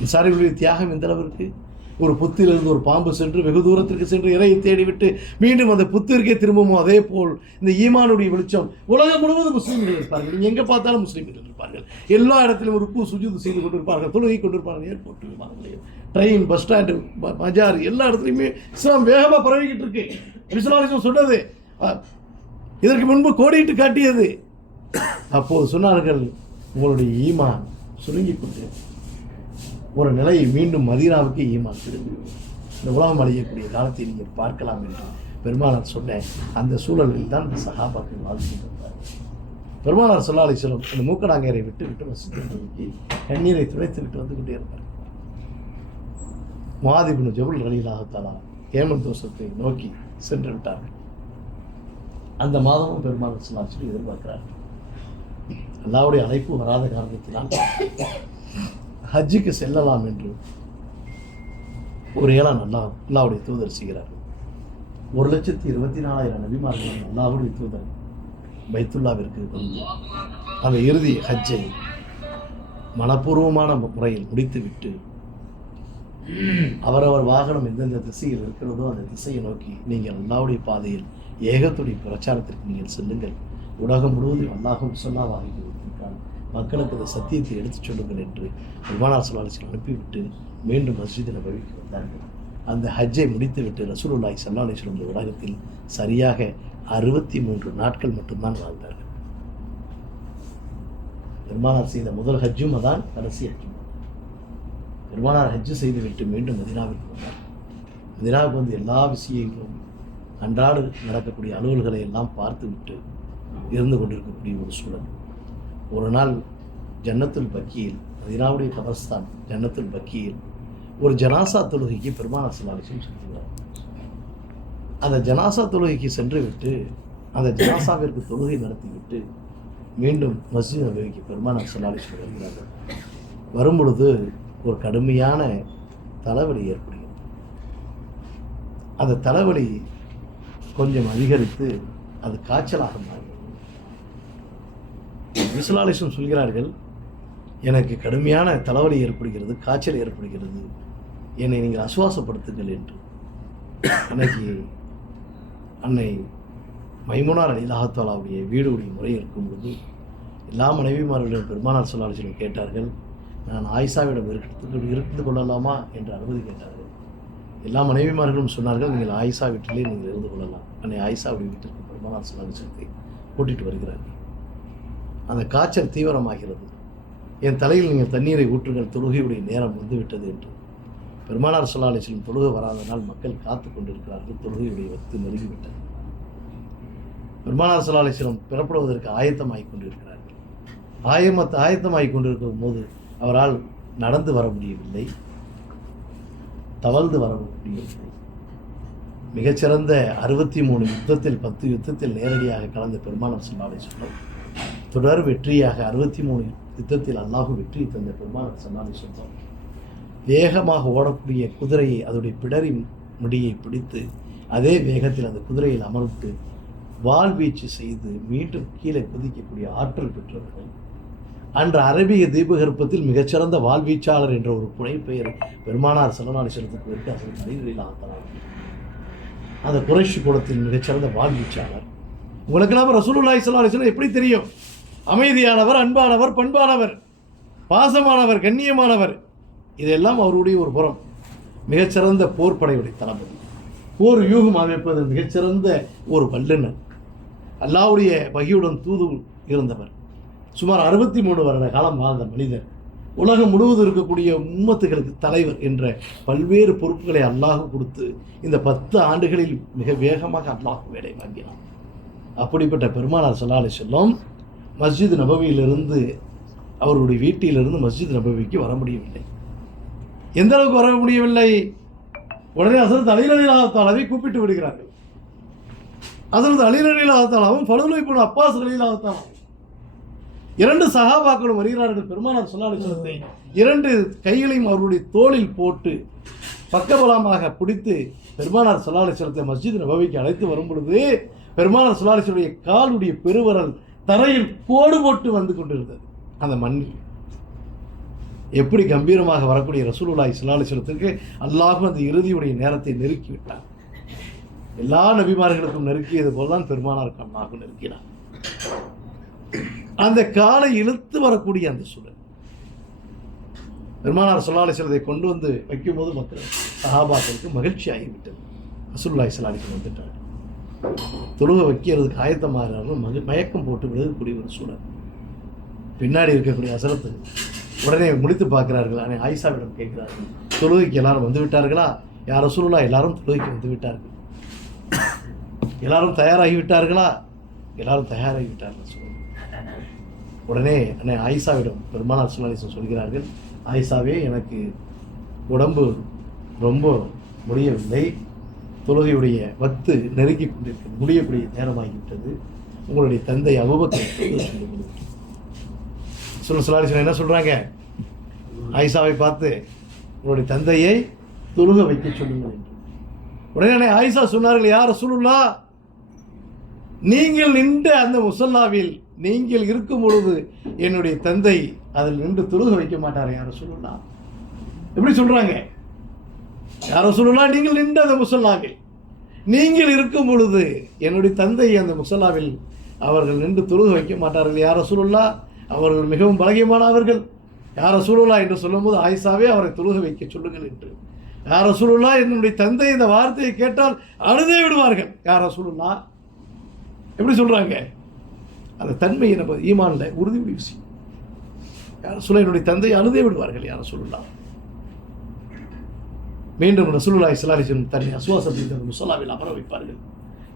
அன்சாரிகளுடைய தியாகம் எந்த அளவிற்கு! ஒரு புத்திலிருந்து ஒரு பாம்பு சென்று வெகு தூரத்திற்கு சென்று இறையை தேடிவிட்டு மீண்டும் அந்த புத்திற்கே திரும்புமோ அதே போல் இந்த ஈமானுடைய வெளிச்சம் உலகம் முழுவதும் முஸ்லீம்கள் இருப்பார்கள். நீங்கள் எங்கே பார்த்தாலும் முஸ்லீம்கள் இருப்பார்கள். எல்லா இடத்திலும் ருக்கு சுஜூது செய்து கொண்டிருப்பார்கள், தொழுகை கொண்டிருப்பார்கள். ஏர்போர்ட், விமான நிலையம், ட்ரெயின், பஸ் ஸ்டாண்டு, பஜார், எல்லா இடத்துலையுமே இஸ்லாம் வேகமாக பரவிக்கிட்டு இருக்கு. இஸ்லாம் சொன்னது இதற்கு முன்பு கோடிட்டு காட்டியது. அப்போது சொன்னார்கள், உங்களுடைய ஈமான் சுருங்கி கொண்டு ஒரு நிலையை மீண்டும் மதீனாவுக்கு ஈமான் திரும்பி இந்த உலகம் அழியக்கூடிய காலத்தை நீங்கள் பார்க்கலாம் என்று பெருமானார் சொன்ன அந்த சூழலில் தான் இந்த சஹாபாக்கள் வாழ்க்கை வந்தார். பெருமானார் ஸல்லல்லாஹு அலைஹி வஸல்லம் அந்த மூக்கடாங்கரை விட்டு மஸ்ஜிதுக்கு கண்ணீரை துடைத்து விட்டு வந்து கொண்டே இருந்தார். முஆத் இப்னு ஜபல் ரலியல்லாஹு தஆலா ஏமன் தோசத்தை நோக்கி சென்று விட்டார்கள். அந்த மாதமும் பெருமானார் ஸல்லல்லாஹு அலைஹி வஸல்லம் எதிர்பார்க்கிறார்கள். அல்லாஹ்வுடைய அழைப்பு வராத காரணத்தினால் ஹஜ்ஜுக்கு செல்லலாம் என்று ஒரு ஏழாம் அல்லாஹ்வுடைய தூதர் செய்கிறார்கள். 1,24,000 நபிமார்கள் அல்லாஹ்வுடைய தூதர் பைத்துல்லாவிற்கு வந்து அந்த இறுதி ஹஜ்ஜை மனப்பூர்வமான முறையில் முடித்துவிட்டு அவரவர் வாகனம் எந்தெந்த திசையில் இருக்கிறதோ அந்த திசையை நோக்கி நீங்கள் அல்லாஹ்வுடைய பாதையில் ஏகத்துடைய பிரச்சாரத்திற்கு நீங்கள் செல்லுங்கள், உலகம் முழுவதும் அல்லாஹும் ஸல்லல்லாஹு அலைஹி வஸல்லம் மக்களுக்கு அந்த சத்தியத்தை எடுத்துச் சொல்லுங்கள் என்று பெருமானார் ஸல்லல்லாஹு அலைஹி வஸல்லம் அனுப்பிவிட்டு மீண்டும் மஸ்ஜித் நபவிக்கு வந்தார்கள். அந்த ஹஜ்ஜை முடித்துவிட்டு ரசூலுல்லாஹி ஸல்லல்லாஹு அலைஹி வஸல்லம் இந்த உலகத்தில் சரியாக 63 நாட்கள் மட்டும்தான் வாழ்ந்தார்கள். பெருமானார் செய்த முதல் ஹஜ்ஜும் அதான், கடைசி ஹஜ்ஜும். பெருமானார் ஹஜ்ஜு செய்துவிட்டு மீண்டும் மதீனாவிற்கு வந்தார். மதீனாவுக்கு வந்து எல்லா விஷயங்களும் அன்றாடு நடக்கக்கூடிய அலுவல்களை எல்லாம் பார்த்துவிட்டு இருந்து கொண்டிருக்கக்கூடிய ஒரு சூழல். ஒரு நாள் ஜன்னத்துல் பக்கியில், மதீனாவுடைய கபர்ஸ்தான் ஜன்னத்துல் பக்கியில் ஒரு ஜனாசா தொழுகைக்கு பெருமானார் ஸல்லல்லாஹு அலைஹி வஸல்லம் சென்றார். அந்த ஜனாசா தொழுகைக்கு சென்று விட்டு அந்த ஜனாசாவிற்கு தொழுகை நடத்திவிட்டு மீண்டும் மஸ்ஜித் நபவிக்கு பெருமானார் ஸல்லல்லாஹு அலைஹி வஸல்லம் வருகிறார்கள். வரும்பொழுது ஒரு கடுமையான தலைவலி ஏற்படுகிறது. அந்த தலைவலி கொஞ்சம் அதிகரித்து அது காய்ச்சலாக மாறுகிறது. நபி ஸல்லல்லாஹு அலைஹி வஸல்லம் சொல்கிறார்கள், எனக்கு கடுமையான தலைவலி ஏற்படுகிறது, காய்ச்சல் ஏற்படுகிறது, என்னை நீங்கள் ஆசுவாசப்படுத்துங்கள் என்று. அன்னைக்கு அன்னை மைமுனா ரலியல்லாஹு தஆலாவுடைய வீடுடைய முறை இருக்கும் பொழுது எல்லா மனைவிமார்களிடம் பெருமானார் ஸல்லல்லாஹு அலைஹி வஸல்லம் கேட்டார்கள், நான் ஆயிஷாவிடம் இருந்து கொள்ளலாமா என்று அனுமதி கேட்டார்கள். எல்லா மனைவிமார்களும் சொன்னார்கள், நீங்கள் ஆயிஷா வீட்டிலே நீங்கள் இருந்து கொள்ளலாம். அன்னை ஆயிஷாவுடைய வீட்டிற்கு பெருமானார் ஸல்லல்லாஹு அலைஹி வஸல்லத்தை கூட்டிகிட்டு வருகிறார்கள். அந்த காய்ச்சல் தீவிரமாகிறது. என் தலையில் நீங்கள் தண்ணீரை ஊற்றுங்கள், தொழுகையுடைய நேரம் வந்துவிட்டது என்று. பெருமானார் ஸல்லல்லாஹு அலைஹி வஸல்லம் தொழுகை வராதனால் மக்கள் காத்து கொண்டிருக்கிறார்கள். தொழுகையுடைய வக்து நெருங்கிவிட்டது. பெருமானார் ஸல்லல்லாஹு அலைஹி வஸல்லம் பெறப்படுவதற்கு ஆயத்தமாகிக் கொண்டிருக்கிறார்கள். ஆயத்தமாகிக் கொண்டிருக்கும் போது அவரால் நடந்து வர முடியவில்லை, தவழ்ந்து வர முடியவில்லை. மிகச்சிறந்த 63 யுத்தத்தில் 10 யுத்தத்தில் நேரடியாக கலந்த பெருமானார் ஸல்லல்லாஹு அலைஹி வஸல்லம் தொடர் வெற்றியாக 63 யுத்தத்தில் அல்லாஹ் வெற்றி தந்த பெருமானார் ஸல்லல்லாஹு அலைஹி வஸல்லம் வேகமாக ஓடக்கூடிய குதிரையை அதோடைய பிடரி முடியை பிடித்து அதே வேகத்தில் அந்த குதிரையில் அமர்ந்து வாள்வீச்சு செய்து மீண்டும் கீழே குதிக்கக்கூடிய ஆற்றல் பெற்றவர்கள். அன்று அரபிய தீபகற்பத்தில் மிகச்சிறந்த வாழ்வீச்சாளர் என்ற ஒரு புனைப்பெயர் பெருமானார் ஸல்லல்லாஹு அலைஹி வஸல்லத்துக்கு இருக்கு. ஹஸரத் அலி ரலியல்லாஹு தஆலா அந்த குறைஷி குலத்தின் மிகச்சிறந்த வாழ்வீச்சாளர். உங்களுக்கெல்லாம் ரசூலுல்லாஹி ஸல்லல்லாஹு அலைஹி வஸல்லம் எப்படி தெரியும்? அமைதியானவர், அன்பானவர், பண்பானவர், பாசமானவர், கண்ணியமானவர். இதெல்லாம் அவருடைய ஒரு புறம். மிகச்சிறந்த போர்ப்படையுடைய தளபதி, போர் யூகம் அமைப்பது மிகச்சிறந்த ஒரு வல்லுநர், அல்லாஹ்வுடைய வஹியுடன் தூது இருந்தவர், சுமார் 63 வருட காலம் வாழ்ந்த மனிதர், உலகம் முழுவதும் இருக்கக்கூடிய உம்மத்துகளுக்கு தலைவர் என்ற பல்வேறு பொறுப்புகளை அல்லாஹ் கொடுத்து இந்த 10 ஆண்டுகளில் மிக வேகமாக அல்லாஹ் வேலை வாங்கினார். அப்படிப்பட்ட பெருமானார் ஸல்லல்லாஹு அலைஹி வஸல்லம் மஸ்ஜித் நபவியிலிருந்து அவருடைய வீட்டிலிருந்து மஸ்ஜித் நபவிக்கு வர முடியவில்லை. எந்த அளவுக்கு வர முடியவில்லை? உடனே ஹஸரத் அலி ரலியல்லாஹு தஆலாவை கூப்பிட்டு விடுகிறார்கள். ஹஸரத் அலி ரலியல்லாஹு தஆலாவும் ஃபதுல் இப்னு அப்பாஸ் ரலியல்லாஹு தஆலா 2 சஹாபாக்களும் வருகிறார்கள். பெருமானார் ஸல்லல்லாஹு அலைஹி வஸல்லத்தை 2 கைகளையும் அவருடைய தோளில் போட்டு பக்கபலமாக பிடித்து பெருமானார் ஸல்லல்லாஹு அலைஹி வஸல்லத்தை மஸ்ஜித் நபவிக்கு அழைத்து வரும் பொழுது பெருமானார் ஸல்லல்லாஹு அலைஹி வஸல்லுடைய காலுடைய பெருவரல் தரையில் கோடு போட்டு வந்து கொண்டிருந்தது. அந்த மண்ணில் எப்படி கம்பீரமாக வரக்கூடிய ரசூலுல்லாஹி ஸல்லல்லாஹு அலைஹி வஸல்லத்திற்கு அல்லாஹ் அந்த இறுதியுடைய நேரத்தை நெருக்கி விட்டார். எல்லா நபிமார்களுக்கும் நெருக்கியது போலதான் பெருமானாருக்கு அல்லாஹ் நெருக்கினார். அந்த காலை இழுத்து வரக்கூடிய அந்த சூழல் பெருமானார் ஸல்லல்லாஹு அலைஹி வஸல்லத்தை கொண்டு வந்து வைக்கும்போது மக்கள் சஹாபாக்களுக்கு மகிழ்ச்சி ஆகிவிட்டது. ரசூலுல்லாஹி ஸல்லல்லாஹு அலைஹி வஸல்லம் வந்துட்டார். தொழுகை வைக்கிறதுக்கு ஆயத்தமாகிறார்கள். மயக்கம் போட்டு விழுகக்கூடிய ஒரு சூழல். பின்னாடி இருக்கக்கூடிய ஹஸரத்து உடனே முடித்து பார்க்கிறார்கள். ஆயிஷாவிடம் கேட்கிறார்கள், தொழுகைக்கு எல்லாரும் வந்து விட்டார்களா யார் ரசூலுல்லாஹ் எல்லாரும் தொழுகைக்கு வந்து விட்டார்கள். எல்லாரும் தயாராகி விட்டார்களா? எல்லாரும் தயாராகி விட்டார்கள். உடனே அன்னை ஆயிஷாவிடம் பெருமானார் ஸல்லல்லாஹு அலைஹி வஸல்லம் சொல்கிறார்கள், ஆயிஷாவே, எனக்கு உடம்பு ரொம்ப முடியவில்லை, தொழுகையுடைய வத்து நெருங்கி கொண்டிருக்கிறது, முடியக்கூடிய நேரமாகிவிட்டது, உங்களுடைய தந்தை அபூபக்கர் ஸல்லல்லாஹு அலைஹி வஸல்லம் என்ன சொல்கிறாங்க? ஆயிஷாவை பார்த்து உங்களுடைய தந்தையை தொழுக வைக்க சொல்லுங்கள் என்று. உடனே ஆயிஷா சொன்னார்கள், யா ரசூலுல்லாஹ், நீங்கள் நின்ற அந்த முஸல்லாவில் நீங்கள் இருக்கும் பொழுது என்னுடைய தந்தை அதில் நின்று தொழுக வைக்க மாட்டார் யா ரசூலுல்லாஹ். எப்படி சொல்றாங்க? யா ரசூலுல்லாஹ், நீங்கள் நின்ற அந்த முஸல்லாவில் நீங்கள் இருக்கும் பொழுது என்னுடைய தந்தை அந்த முஸல்லாவில் அவர்கள் நின்று தொழுக வைக்க மாட்டார்கள் யா ரசூலுல்லாஹ், அவர்கள் மிகவும் பலகீனமானவர்கள் யா ரசூலுல்லாஹ் என்று சொல்லும்போது ஆயிஷாவே அவரை தொழுக வைக்க சொல்லுங்கள் என்று. யா ரசூலுல்லாஹ், என்னுடைய தந்தை இந்த வார்த்தையை கேட்டால் அழுதே விடுவார்கள் யா ரசூலுல்லாஹ். எப்படி சொல்றாங்க? அந்த தன்மையை நம்ம ஈமான்ல உறுதி விஷயம். யார் சொல்ல என்னுடைய தந்தை அழுதே விடுவார்கள் யார் ரசூலுல்லாஹ். மீண்டும் ரசூலுல்லாஹி ஸல்லல்லாஹு அலைஹி வஸல்லம் தன்னை அஸ்வாசத்தில் முஸல்லாவில் அமர வைப்பார்கள்.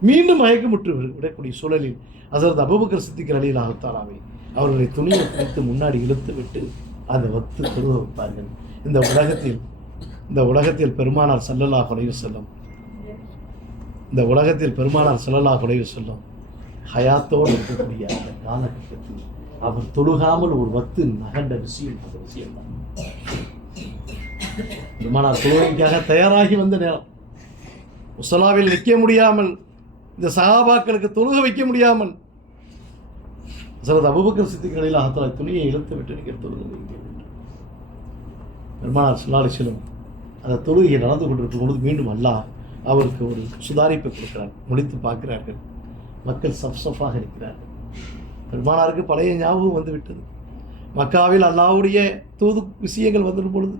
மீண்டும் மயக்கமுற்று விடக்கூடிய சூழலில் ஹஸரத் அபூபக்கர் சித்திக் ரலியல்லாஹு தஆலாவை அவர்களை துணியை பிடித்து முன்னாடி இழுத்து விட்டு அந்த வத்து தொழுக வைப்பார்கள். இந்த உலகத்தில் பெருமானார் ஸல்லல்லாஹு அலைஹி வஸல்லம் ஹயாத்தோடு இருக்கக்கூடிய அந்த காலகட்டத்தில் அவர் தொழுகாமல் ஒரு வத்து நகண்ட விஷயம் அந்த விஷயம்தான். பெருமானார் தொழுகைக்காக தயாராகி வந்த நேரம், முஸல்லாவில் நிற்க முடியாமல், இந்த சஹாபாக்களுக்கு தொழுக வைக்க முடியாமல் ஹஸரத் அபூபக்கர் சித்திக் ரலியல்லாஹு தஆலா துணியை இழுத்து விட்டு நீங்கள் தொழுகை வைக்க வேண்டும். பெருமானார் ஸல்லல்லாஹு அலைஹி வஸல்லம் அந்த தொழுகையை நடந்து கொண்டிருக்கும் பொழுது மீண்டும் அல்லாஹ் அவருக்கு ஒரு சுதாரிப்பை கொடுக்கிறார். முடித்து பார்க்கிறார்கள், மக்கள் சஃபாக இருக்கிறார்கள். பெருமானாருக்கு பழைய ஞாபகம் வந்து விட்டது. மக்காவில் அல்லாஹ்வுடைய தூது விஷயங்கள் வந்துடும் பொழுது,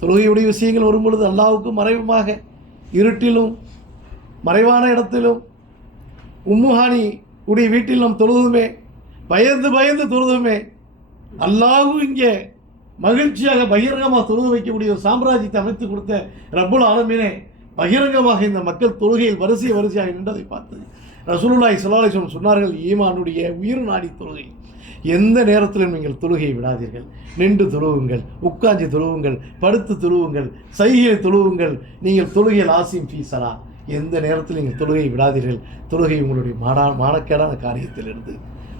தொழுகையுடைய விஷயங்கள் வரும் பொழுது அல்லாஹ்வுக்கு மறைவாக இருட்டிலும் மறைவான இடத்திலும் உம்முஹானி உடைய வீட்டில் நாம் தொழுதுமே, பயந்து தொழுதுமே, அல்லாஹ் இங்கே மகிழ்ச்சியாக பகிரங்கமாக தொழுது வைக்கக்கூடிய ஒரு சாம்ராஜ்யத்தை அமைத்து கொடுத்த ரப்புல் ஆலமீனே பகிரங்கமாக இந்த மக்கள் தொழுகையில் வரிசையாக நின்றதை பார்த்து ரசூலுல்லாஹி ஸல்லல்லாஹு அலைஹி வஸல்லம் சொன்னார்கள், ஈமானுடைய உயிர் நாடி தொழுகை. எந்த நேரத்திலும் நீங்கள் தொழுகையை விடாதீர்கள். நின்று தொழுவுங்கள், உட்கார்ந்து தொழுவுங்கள், படுத்து தொழுவுங்கள், சைகை தொழுவுங்கள். நீங்கள் தொழுகையில் ஆசிம் ஃபீ ஸலா, எந்த நேரத்தில் நீங்கள் தொழுகையை விடாதீர்கள். தொழுகை உங்களுடைய மானக்கேடான காரியத்திலிருந்து,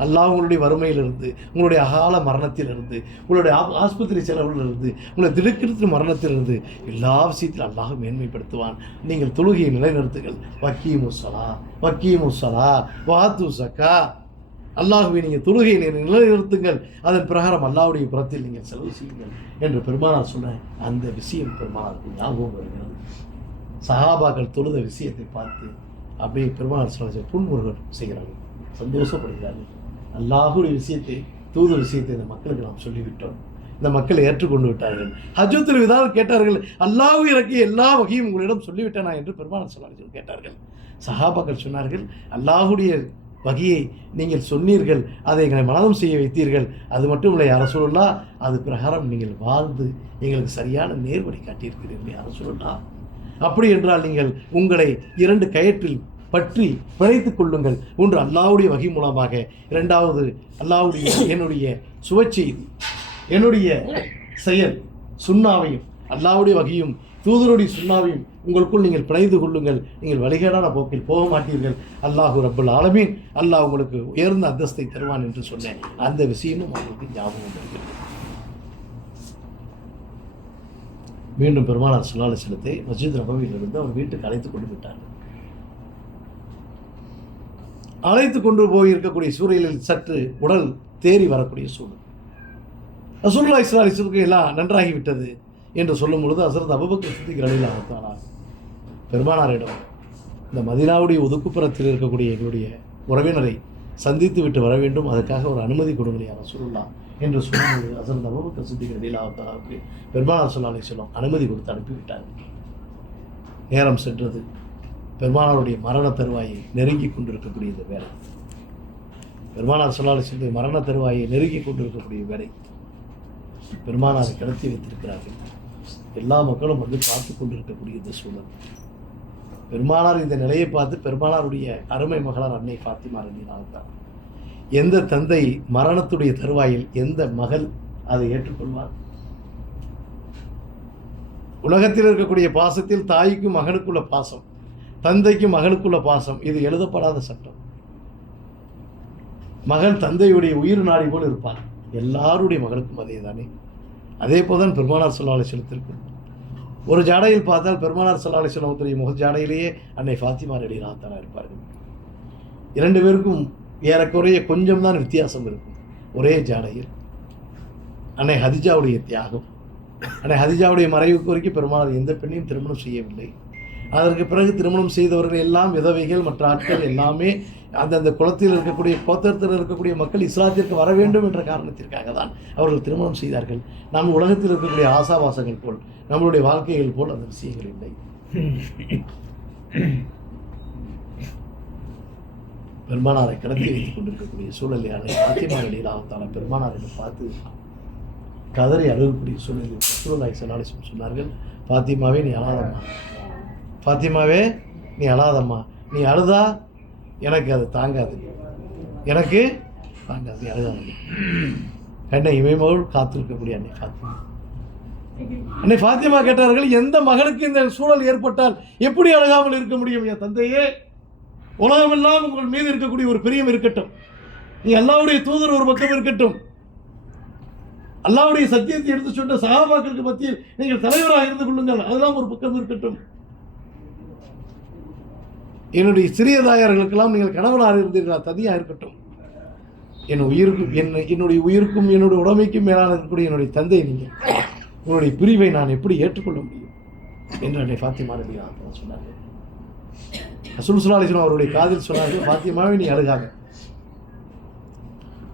அல்லாஹ் உங்களுடைய வறுமையிலிருந்து, உங்களுடைய அகால மரணத்திலிருந்து, உங்களுடைய ஆஸ்பத்திரி செலவிலிருந்து, உங்களுடைய திடுக்கிடுத்து மரணத்திலிருந்து எல்லா விஷயத்திலும் அல்லாஹ் மேன்மைப்படுத்துவான். நீங்கள் தொழுகையை நிலைநிறுத்துங்கள். வக்கீமு ஸலா வாத்து ஸக்கா. அல்லாஹ்வை நீங்கள் தொழுகையை நிலைநிறுத்துங்கள், அதன் பிரகாரம் அல்லாஹ்வுடைய புறத்தில் நீங்கள் செலவு செய்யுங்கள் என்று பெருமானார் சொன்ன அந்த விஷயம் பெருமானாருக்கு ஞாபகம் வருகிறது. சஹாபாக்கள் தொழுத விஷயத்தை பார்த்து அப்படியே பெருமானார் சொல்ல புன்முருகன் செய்கிறார்கள், சந்தோஷப்படுகிறார்கள். அல்லாஹ்வுடைய விஷயத்தை, தூது விஷயத்தை இந்த மக்களுக்கு நாம் சொல்லிவிட்டோம், இந்த மக்கள் ஏற்றுக்கொண்டு விட்டார்கள். ஹஜ்ஜத்துல் விதாவில் கேட்டார்கள், அல்லாஹ் இறக்கிய எல்லா வகையும் உங்களிடம் சொல்லிவிட்டேனா என்று பெருமானார் ஸல்லல்லாஹு அலைஹி வஸல்லம் கேட்டார்கள். சஹாபாக்கள் சொன்னார்கள், அல்லாஹ்வுடைய வகையை நீங்கள் சொன்னீர்கள், அதை எங்களை மனதம் செய்ய வைத்தீர்கள். அது மட்டும் இல்லை யா ரசூலுல்லாஹ், அது பிரகாரம் நீங்கள் வாழ்ந்து எங்களுக்கு சரியான நேர்வழி காட்டியிருக்கிறீர்கள் யா ரசூலுல்லாஹ். அப்படி என்றால் நீங்கள் உங்களை 2 கயிற்றில் பற்றி பிழைத்துக் கொள்ளுங்கள். ஒன்று அல்லாஹ்வுடைய வகை மூலமாக, இரண்டாவது அல்லாஹ்வுடைய என்னுடைய சுவச்செய்தி, என்னுடைய செயல் சுன்னாவையும், அல்லாஹ்வுடைய வகையும் தூதருடைய சுன்னாவையும் உங்களுக்குள் நீங்கள் பிணைந்து கொள்ளுங்கள். நீங்கள் வழிகேடான போக்கில் போக மாட்டீர்கள். அல்லாஹு ரப்புல் ஆலமீன் அல்லாஹ் உங்களுக்கு உயர்ந்த அந்தஸ்தை தருவான் என்று சொன்னேன். அந்த விஷயமும் அவங்களுக்கு ஞாபகம் இருக்கிறது. மீண்டும் பெருமானார் ஸல்லல்லாஹு அலைஹி வஸல்லத்தை மஸ்ஜித் நபவியிலிருந்து அவர் வீட்டுக்கு அழைத்து கொண்டு விட்டார்கள். அழைத்து கொண்டு போய் இருக்கக்கூடிய சூழலில் சற்று உடல் தேறி வரக்கூடிய சூழல். ரசூலுல்லாஹி ஸல்லல்லாஹு அலைஹி வஸல்லம் எல்லாம் நன்றாகிவிட்டது என்று சொல்லும் பொழுது ஹஸரத் அபூபக்கர் சித்திக் ரலியல்லாஹு தஆலா பெருமானாரிடம், இந்த மதீனாவுடைய ஒதுக்குப்புறத்தில் இருக்கக்கூடிய எங்களுடைய உறவினரை சந்தித்து விட்டு வர வேண்டும், அதற்காக ஒரு அனுமதி கொடுங்கள் யா ரசூலுல்லாஹ் என்று சொல்லும்போது ஹஸரத் அபூபக்கர் சித்திக் ரலியல்லாஹு தஆலாவுக்கு பெருமானார் ஸல்லல்லாஹு அலைஹி வஸல்லம் அனுமதி கொடுத்து அனுப்பிவிட்டார்கள். நேரம் சென்றது. பெருமானாருடைய மரண தருவாயை நெருங்கி கொண்டிருக்கக்கூடிய இந்த வேலை, பெருமானார் ஸல்லல்லாஹு அலைஹி வஸல்லம் மரண தருவாயை நெருங்கி கொண்டிருக்கக்கூடிய வேலை, பெருமானாரை கடத்தி வைத்திருக்கிறார்கள். எல்லா மக்களும் வந்து பார்த்து கொண்டிருக்கக்கூடிய இந்த சூழல். பெருமானார் இந்த நிலையை பார்த்து பெருமானாருடைய அருமை மகளார் அன்னை ஃபாத்திமா ரலியல்லாஹு தஆலா, எந்த தந்தை மரணத்துடைய தருவாயில் எந்த மகள் அதை ஏற்றுக்கொள்வார்? உலகத்தில் இருக்கக்கூடிய பாசத்தில் தாய்க்கும் மகனுக்குள்ள பாசம், தந்தைக்கும் மகனுக்குள்ள பாசம், இது எழுதப்படாத சட்டம். மகள் தந்தையுடைய உயிர் நாடி போல் இருப்பார். எல்லாருடைய மகளுக்கும் அதே தானே. அதே போல்தான் பெருமானார் ஸல்லல்லாஹு அலைஹி வஸல்லம். ஒரு ஜாடையில் பார்த்தால் பெருமானார் ஸல்லல்லாஹு அலைஹி வஸல்லம் முக ஜாடையிலேயே அன்னை ஃபாத்திமா ரலியல்லாஹு தஆலா இருப்பார்கள். இரண்டு பேருக்கும் ஏறக்குறைய கொஞ்சம் தான் வித்தியாசம் இருக்கும். ஒரே ஜாடையில் அன்னை ஹதிஜாவுடைய தியாகம், அன்னை ஹதிஜாவுடைய மறைவுக்கு வரைக்கும் பெருமானார் எந்த பெண்ணையும் திருமணம் செய்யவில்லை. அதற்கு பிறகு திருமணம் செய்தவர்கள் எல்லாம் விதவைகள், மற்ற ஆட்கள் எல்லாமே அந்தந்த குளத்தில் இருக்கக்கூடிய கோத்திரத்தில் இருக்கக்கூடிய மக்கள் இஸ்லாத்திற்கு வர வேண்டும் என்ற காரணத்திற்காக தான் அவர்கள் திருமணம் செய்தார்கள். நம் உலகத்தில் இருக்கக்கூடிய ஆசாபாசங்கள் போல், நம்மளுடைய வாழ்க்கைகள் போல் அந்த விஷயங்கள் இல்லை. பெருமானாரை கடத்தி வைத்துக் கொண்டிருக்கக்கூடிய சூழலில் அன்னை ஃபாத்திமா ரலியல்லாஹு தஆலா பெருமானாரை பார்த்து கதறி அழுகக்கூடிய சூழலில் ரசூலுல்லாஹி ஸல்லல்லாஹு அலைஹி வஸல்லம் சொன்னார்கள், ஃபாத்திமாவே நீ அழாதம்மா, ஃபாத்திமாவே நீ அழாதம்மா, நீ அழுதா எனக்கு அது தாங்காது, எனக்கு தாங்காது, அழுகாது. என்னை இமைமோடு காத்திருக்கக்கூடிய அன்னை ஃபாத்திமா. அன்னை ஃபாத்திமா கேட்டார்கள், எந்த மகளுக்கு இந்த சூழல் ஏற்பட்டால் எப்படி அழகாமல் இருக்க முடியும்? என் தந்தையே, உலகமெல்லாம் உங்கள் மீது இருக்கக்கூடிய ஒரு பிரியம் இருக்கட்டும், நீ அல்லாஹ்வுடைய தூதர் ஒரு பக்கம் இருக்கட்டும், அல்லாஹ்வுடைய சத்தியத்தை எடுத்து சொன்ன சஹாபாக்களுக்கு மத்தியில் நீங்கள் தலைவராக இருந்து கொள்ளுங்கள், அதெல்லாம் ஒரு பக்கம் இருக்கட்டும். என்னுடைய சிறிய தாயார்களுக்கெல்லாம் நீங்கள் கணவனாக இருந்தீர்களா, தனியாக இருக்கட்டும். என் உயிருக்கும் என்னுடைய உயிருக்கும் என்னுடைய உடமைக்கும் மேலான இருக்கக்கூடிய என்னுடைய தந்தை நீங்கள், உன்னுடைய பிரிவை நான் எப்படி ஏற்றுக்கொள்ள முடியும் என்று அன்னை ஃபாத்திமா ரலியல்லாஹு தஆலா சொன்னார்கள். ரசூல் ஸல்லல்லாஹு அலைஹி வஸல்லம் அவருடைய காதில் சொன்னார்கள், ஃபாத்திமாவே நீ அழுகாத,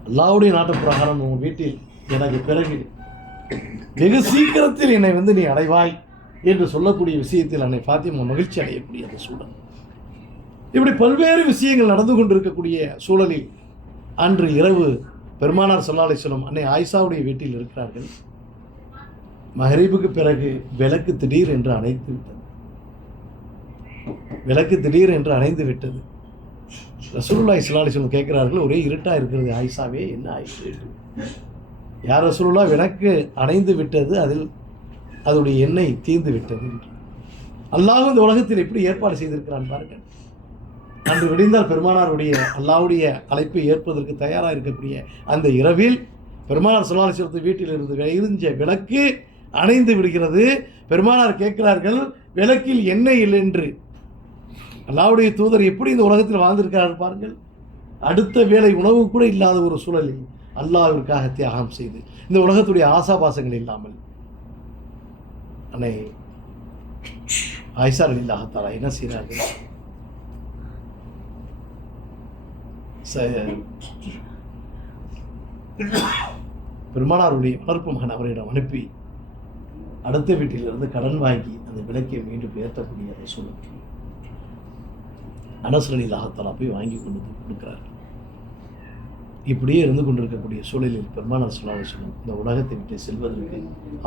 அல்லாஹ்வுடைய நாட்டு பிரகாரம் உங்கள் வீட்டில் எனக்கு பிறகு வெகு சீக்கிரத்தில் என்னை வந்து நீ அடைவாய் என்று சொல்லக்கூடிய விஷயத்தில் அன்னை ஃபாத்திமா மகிழ்ச்சி அடையக்கூடிய அந்த சூழல். இப்படி பல்வேறு விஷயங்கள் நடந்து கொண்டிருக்கக்கூடிய சூழலில் அன்று இரவு பெருமானார் ஸல்லல்லாஹு அலைஹி வஸல்லம் அன்னை ஆயிஷாவுடைய வீட்டில் இருக்கிறார்கள். மஹ்ரிபுக்கு பிறகு விளக்கு திடீர் என்று அணைத்து விட்டது. விளக்கு திடீர் என்று அணைந்து விட்டது. ரசூலுல்லாஹி ஸல்லல்லாஹு அலைஹி வஸல்லம் கேட்கிறார்கள், ஒரே இருட்டா இருக்கிறது ஆயிஷாவே, என்ன ஆயிற்று? யார் ரசூலுல்லாஹ், விளக்கு அணைந்து விட்டது, அதில் அதனுடைய எண்ணெய் தீர்ந்து விட்டது என்று. அல்லாஹ் இந்த உலகத்தில் எப்படி ஏற்பாடு செய்திருக்கிறான் பாருங்கள். அன்று விடிந்தால் பெருமானாருடைய அல்லாஹ்வுடைய அழைப்பை ஏற்பதற்கு தயாராக இருக்கக்கூடிய அந்த இரவில் பெருமானார் ஸல்லல்லாஹு அலைஹி வஸல்லம் வீட்டில் இருந்து எரிஞ்ச விளக்கு அணைந்து விடுகிறது. பெருமானார் கேட்கிறார்கள், விளக்கில் எண்ணெய் இல்லை என்று. அல்லாஹ்வுடைய தூதர் எப்படி இந்த உலகத்தில் வாழ்ந்திருக்கிறார்கள் பாருங்கள். அடுத்த வேளை உணவு கூட இல்லாத ஒரு சூழலில் அல்லாஹ்விற்காக தியாகம் செய்து, இந்த உலகத்துடைய ஆசாபாசங்கள் இல்லாமல் அன்னை ஆயிஷா ரலியல்லாஹு தஆலா என்ன செய்கிறார்கள்? பெருமானாருடைய வளர்ப்பு மகன் அவரிடம் அனுப்பி அடுத்த வீட்டிலிருந்து கடன் வாங்கி அந்த விளக்கை மீண்டும் ஏற்றக்கூடிய அந்த சூழல். அனஸ் ரலியல்லாஹு தஆலா போய் வாங்கி கொண்டு வந்து கொடுக்கிறார்கள். இப்படியே இருந்து கொண்டிருக்கக்கூடிய சூழலில் பெருமானார் ஸல்லல்லாஹு அலைஹி வஸல்லம் இந்த உலகத்தை விட்டு செல்வதற்கு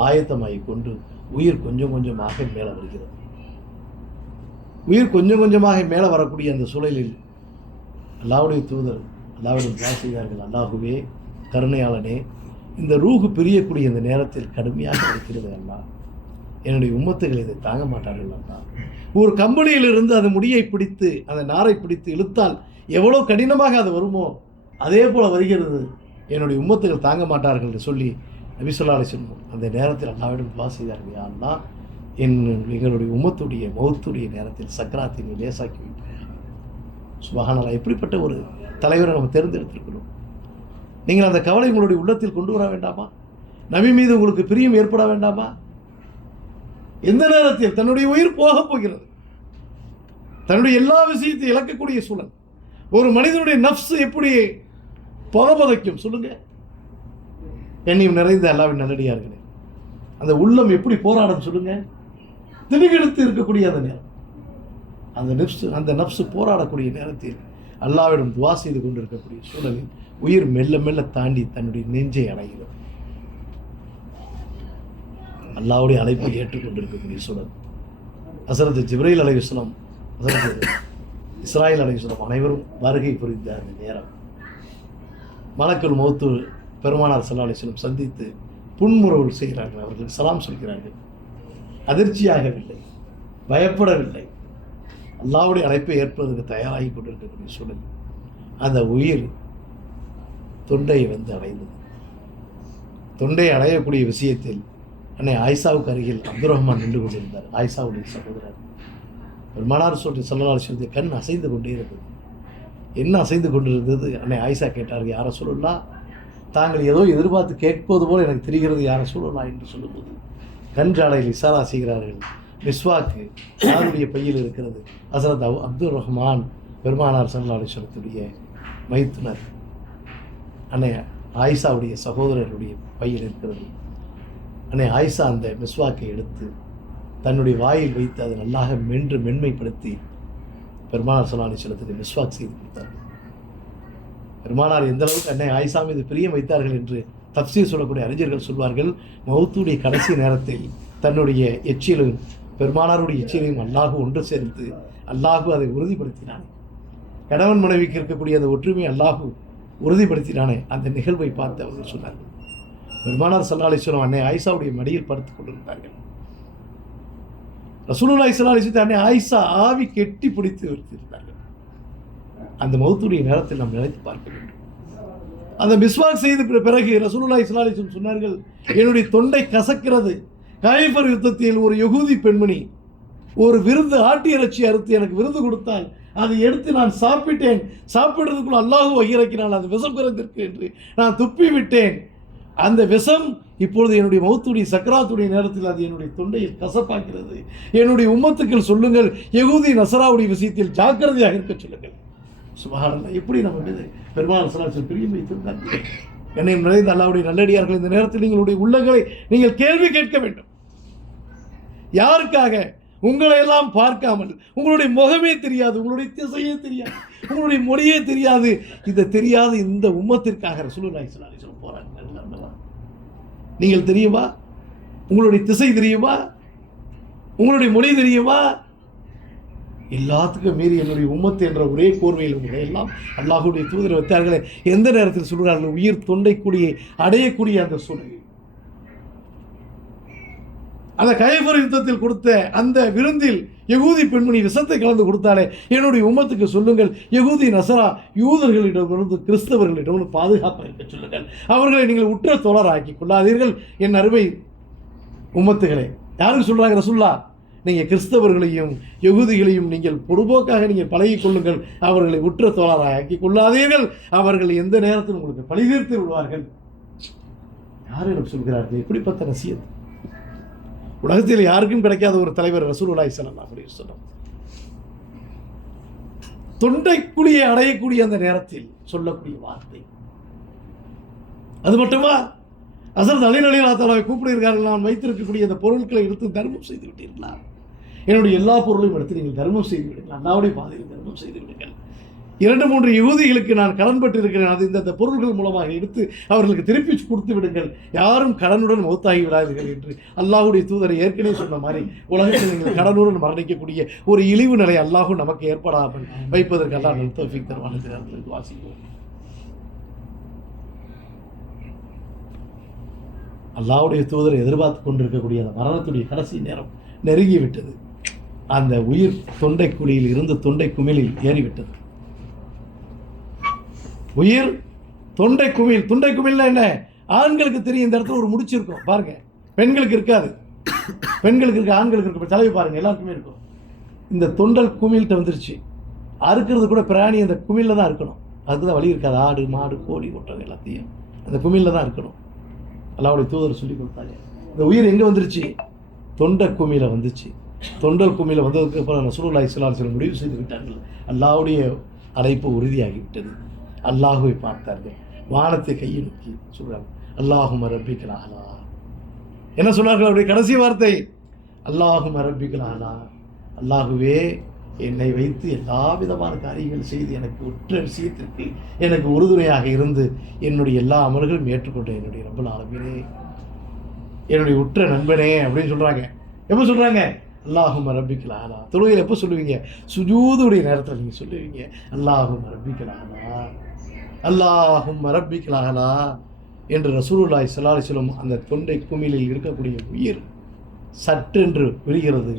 ஆயத்தமாகி கொண்டு உயிர் கொஞ்சம் கொஞ்சமாக மேலே வருகிறது. உயிர் கொஞ்சம் கொஞ்சமாக மேலே வரக்கூடிய அந்த சூழலில் அல்லாஹ்வுடைய தூதர் அல்லாஹ்விடம் துஆ செய்தார்கள், அல்லாஹுவே கருணையாளனே, இந்த ரூஹு பிரியக்கூடிய இந்த நேரத்தில் கடுமையாக இருக்கிறது அல்லாஹ், என்னுடைய உம்மத்துகள் இதை தாங்க மாட்டார்கள் அல்லாஹ். ஒரு கம்பளியிலிருந்து அந்த முடியை பிடித்து அந்த நாரை பிடித்து இழுத்தால் எவ்வளோ கடினமாக அது வருமோ அதே போல் வருகிறது, என்னுடைய உம்மத்துகள் தாங்க மாட்டார்கள் என்று சொல்லி நபி ஸல்லல்லாஹு அலைஹி வஸல்லம் அந்த நேரத்தில் அல்லாஹ்விடம் துஆ செய்தார்கள், யா அல்லாஹ், எங்களுடைய உம்மத்துடைய மௌத்துடைய நேரத்தில் சக்கராத்தினை லேசாக்கி வைப்பார். சுப்ஹானல்லாஹ், எப்படிப்பட்ட ஒரு தலைவரை நம்ம தேர்ந்தெடுத்திருக்கிறோம். நீங்கள் அந்த கவலை உங்களுடைய உள்ளத்தில் கொண்டு வர வேண்டாமா? நபி மீது உங்களுக்கு பிரியம் ஏற்பட வேண்டாமா? எந்த நேரத்தில் தன்னுடைய உயிர் போக போகிறது, தன்னுடைய எல்லா விஷயத்தையும் இழக்கக்கூடிய சூழல். ஒரு மனிதனுடைய நஃப்ஸ் எப்படி புதப்புதைக்கும் சொல்லுங்க. எண்ணியும் நிறைந்த அல்லாஹ்வின் நல்லடியார்களே, அந்த உள்ளம் எப்படி போராடும் சொல்லுங்க. திடுக்கிடுத்து இருக்கக்கூடிய அந்த நேரம், அந்த நஃப்ஸ் போராடக்கூடிய நேரத்தில் அல்லாஹ்விடம் துஆ செய்து கொண்டிருக்கக்கூடிய சூழலில் உயிர் மெல்ல மெல்ல தாண்டி தன்னுடைய நெஞ்சை அடைகிறது. அல்லாஹ்வுடைய அழைப்பை ஏற்றுக்கொண்டிருக்கக்கூடிய சூழல். ஹஸரத் ஜிப்ரீல் அலைஹிஸ்ஸலாம், ஹஸரத் இஸ்ராயில் அலைஹிஸ்ஸலாம் அனைவரும் வருகை புரிந்த அந்த நேரம் மலக்குல் மௌத்து பெருமானார் ஸல்லல்லாஹு அலைஹி வஸல்லம் சந்தித்து புன்முறுவல் செய்கிறார்கள். அவர்களுக்கு சலாம் சொல்கிறார்கள். அதிர்ச்சியாகவில்லை, பயப்படவில்லை, அல்லாஹ்வுடைய அழைப்பை ஏற்பதற்கு தயாராகி கொண்டிருக்கக்கூடிய சூழல் அந்த உயிர் தொண்டை வந்து அடைந்தது. தொண்டை அடையக்கூடிய விஷயத்தில் அன்னை ஆயிஷாவுக்கு அருகில் அப்துர் ரஹ்மான் நின்று கொண்டிருந்தார். ஆயிஷாவுடைய சகோதரர். பெருமானார் ஸல்லல்லாஹு அலைஹி வஸல்லம் கண் அசைந்து கொண்டே இருந்தது. என்ன அசைந்து கொண்டிருந்தது? அன்னை ஆயிஷா கேட்டார்கள், யார ரசூலுல்லாஹ், தாங்கள் ஏதோ எதிர்பார்த்து கேட்பது போல் எனக்கு தெரிகிறது யார ரசூலுல்லாஹ் என்று சொல்லும்போது கஞ்சாலையில் இசாரா செய்கிறார்கள். மிஸ்வாக்கு யாருடைய பையில் இருக்கிறது? ஹஸரத் அப்துர் ரஹ்மான் பெருமானார் ஸல்லல்லாஹு அலைஹி வஸல்லத்துடைய மைத்துனர் அன்னை ஆயிஷாவுடைய சகோதரருடைய பையில் இருக்கிறது. அன்னை ஆயிஷா அந்த மிஸ்வாக்கை எடுத்து தன்னுடைய வாயில் வைத்து அதை நல்லாக மென்று மென்மைப்படுத்தி பெருமானார் ஸல்லல்லாஹு அலைஹி வஸல்லத்துக்கு மிஸ்வாக் செய்து கொடுத்தார்கள். பெருமானார் எந்த அளவுக்கு அன்னை ஆயிஷா மீது பிரியம் வைத்தார்கள் என்று தஃப்சீர் சொல்லக்கூடிய அறிஞர்கள் சொல்வார்கள். மௌத்துடைய கடைசி நேரத்தில் தன்னுடைய எச்சிலும் பெருமானாருடைய எச்சிலையும் அல்லாஹ் ஒன்று சேர்த்து அல்லாஹ் அதை உறுதிப்படுத்தினானே, கணவன் மனைவிக்கு இருக்கக்கூடிய அந்த ஒற்றுமை அல்லாஹ் உறுதிப்படுத்தினானே, அந்த நிகழ்வை பார்த்து அவர்கள் சொன்னார்கள். பெருமானார் ஸல்லல்லாஹு அலைஹி வஸல்லம் அன்னை ஆயிஷாவுடைய மடியில் படுத்துக் கொண்டிருந்தார்கள். ரசூலுல்லாஹி ஸல்லல்லாஹு அலைஹி வஸல்லம் அன்னை ஆயிஷா ஆவி கெட்டி பிடித்து வைத்திருந்தார்கள். அந்த மௌத்துடைய நேரத்தில் நாம் நினைத்து பார்க்க வேண்டும். அந்த மிஸ்வாக் செய்த பிறகு ரசூலுல்லாஹி ஸல்லல்லாஹு அலைஹி வஸல்லம் சொன்னார்கள், என்னுடைய தொண்டை கசக்கிறது. கைபர் யுத்தத்தில் ஒரு யகூதி பெண்மணி ஒரு விருந்து ஆட்டி இறைச்சி அறுத்து எனக்கு விருந்து கொடுத்தால் அதை எடுத்து நான் சாப்பிட்டேன். சாப்பிடுறதுக்குள்ள அல்லாஹ் வகிரக்கினால் அது விஷம் குறைந்திருக்கு என்று நான் துப்பி விட்டேன். அந்த விஷம் இப்பொழுது என்னுடைய மௌத்துடைய சக்கராத்துடைய நேரத்தில் அது என்னுடைய தொண்டையில் கசப்பாக்கிறது. என்னுடைய உம்மத்துக்கள் சொல்லுங்கள், யகூதி நசராவுடைய விஷயத்தில் ஜாக்கிரதையாக இருக்க சொல்லுங்கள். சுப்ஹானல்லாஹ், எப்படி நம்ம மீது பெருமானார் ஸல்லல்லாஹு அலைஹி வஸல்லம் பிரியம் வைத்திருந்தார்கள். என்னையும் நிறைந்த அல்லாஹ்வுடைய நல்லடியார்கள், இந்த நேரத்தில் நீங்களுடைய உள்ளங்களை நீங்கள் கேள்வி கேட்க வேண்டும். யாருக்காக? உங்களை எல்லாம் பார்க்காமல், உங்களுடைய முகமே தெரியாது, உங்களுடைய திசையே தெரியாது, உங்களுடைய மொழியே தெரியாது, இந்த தெரியாத இந்த உம்மத்திற்காக ரசூலுல்லாஹி ஸல்லல்லாஹு அலைஹி வஸல்லம் போறாங்க. நீங்கள் தெரியுமா? உங்களுடைய திசை தெரியுமா? உங்களுடைய மொழி தெரியுமா? எல்லாத்துக்கும் மீறி என்னுடைய உம்மத்து என்ற ஒரே கோர்வையில் உங்களை எல்லாம் அல்லாஹ்வுடைய தூதர் வைத்தார்களே, எந்த நேரத்தில் சொல்கிறார்கள்? உயிர் தொண்டைக்குடியை அடையக்கூடிய அந்த சூழ்நிலை. அந்த கைபர் யுத்தத்தில் கொடுத்த அந்த விருந்தில் யகூதி பெண்மணி விஷத்தை கலந்து கொடுத்தாலே, என்னுடைய உம்மத்துக்கு சொல்லுங்கள், யகூதி நசரா யூதர்களிடமிருந்து கிறிஸ்தவர்களிடம் பாதுகாப்பாக இருக்க சொல்லுங்கள். அவர்களை நீங்கள் உற்ற தோழராக்கி கொள்ளாதீர்கள். என் அருமை உம்மத்துகளே, யாருக்கு சொல்றாங்க? ரசூலுல்லாஹ், நீங்கள் கிறிஸ்தவர்களையும் யகூதிகளையும் நீங்கள் பொதுபோக்காக நீங்கள் பழகிக் கொள்ளுங்கள். அவர்களை உற்ற தோழராக ஆக்கி கொள்ளாதீர்கள். அவர்கள் எந்த நேரத்தில் உங்களுக்கு பழி தீர்த்து விடுவார்கள். யாரிடம் சொல்கிறார்கள்? எப்படிப்பட்ட நசியத்! உலகத்தில் யாருக்கும் கிடைக்காத ஒரு தலைவர் ரசூலுல்லாஹி ஸல்லல்லாஹு அலைஹி வஸல்லம். தொண்டைக்குழியை அடையக்கூடிய அந்த நேரத்தில் சொல்லக்கூடிய வார்த்தை அது மட்டுமா? ஹஸரத் அலி ரலியல்லாஹு தஆலாவை கூப்பிடுகிறார்கள், நான் வைத்திருக்கக்கூடிய அந்த பொருட்களை எடுத்து தர்மம் செய்து விட்டீர்களா? என்னுடைய எல்லா பொருளையும் எடுத்து நீங்கள் தர்மம் செய்து விடுங்கள், அல்லாஹ்வுடைய பாதையில் தர்மம் செய்து விடுங்கள். 2-3 யகூதிகளுக்கு நான் கடன்பட்டு இருக்கிறேன், அது இந்த பொருள்கள் மூலமாக எடுத்து அவர்களுக்கு திருப்பி கொடுத்து விடுங்கள். யாரும் கடனுடன் மௌத்தாகி விடாதீர்கள் என்று அல்லாஹ்வுடைய தூதரை ஏற்கனவே சொன்ன மாதிரி உலகத்தில் நீங்கள் கடனுடன் மரணிக்கக்கூடிய ஒரு இழிவு நிலை அல்லாஹ் நமக்கு ஏற்படாமல் வைப்பதற்கு அல்லாஹ் தௌஃபீக் தருவான் என்று வாசிப்போம். அல்லாஹ்வுடைய தூதரை எதிர்பார்த்து கொண்டிருக்கக்கூடிய அந்த மரணத்துடைய கடைசி நேரம் நெருங்கிவிட்டது. அந்த உயிர் தொண்டை குழியில் இருந்து தொண்டை குமிழில் ஏறிவிட்டது. உயிர் தொண்டை குமிழ். தொண்டை குமிழ்னா என்ன? ஆண்களுக்கு தெரியும், இந்த இடத்துல ஒரு முடிச்சிருக்கும் பாருங்க, பெண்களுக்கு இருக்காது. பெண்களுக்கு இருக்கு, ஆண்களுக்கு இருக்கு. தலைவி பாருங்க, எல்லாருக்குமே இருக்கும். இந்த தொண்டல் குமிழ்கிட்ட வந்துருச்சு. அறுக்கிறது கூட பிராணி அந்த குமிழில் தான் இருக்கணும், அதுதான் வழி இருக்காது. ஆடு மாடு கோழி ஒட்டகம் எல்லாத்தையும் அந்த குமிழில் தான் இருக்கணும். அல்லாஹ்வுடைய தூதர் சொல்லி கொடுத்தாங்க. இந்த உயிர் எங்கே வந்துருச்சு? தொண்டை குமிழ வந்துச்சு. தொண்டல் குமிழ வந்ததுக்கு அப்புறம் ரசூலுல்லாஹி ஸல்லல்லாஹு அலைஹி வஸல்லம் முடிவு செய்து விட்டார்கள். அல்லாஹ்வுடைய அழைப்பு உறுதியாகிவிட்டது. அல்லாஹுவை பார்த்தார்கள். வானத்தை கையை நோக்கி சொல்றாங்க, அல்லாஹும்ம ரப்பிக்கல் அலா. என்ன சொன்னார்கள்? அவருடைய கடைசி வார்த்தை அல்லாஹும்ம ரப்பிக்கல் அலா. அல்லாஹுவே, என்னை வைத்து எல்லா விதமான காரியங்கள் செய்து எனக்கு உற்ற விஷயத்திற்கு எனக்கு உறுதுணையாக இருந்து என்னுடைய எல்லா அமல்களும் ஏற்றுக்கொண்ட என்னுடைய ரப்பல் ஆலமீனே, என்னுடைய உற்ற நண்பனே அப்படின்னு சொல்கிறாங்க. எப்போ சொல்கிறாங்க? அல்லாஹும்ம ரப்பிக்கல் ஆலா. தொழுகையில் எப்போ சொல்லுவீங்க? சுஜூதுடைய நேரத்தில் நீங்கள் சொல்லுவீங்க அல்லாஹும்ம ரப்பிக்கல் ஆலா, அல்லாஹும்ம ரப்பிக்கல் ஆலா என்று ரசூலுல்லாஹி ஸல்லல்லாஹு அலைஹி வஸல்லம் அந்த தொண்டை குமிழில் இருக்கக்கூடிய உயிர் சட்டென்று விழுகிறது.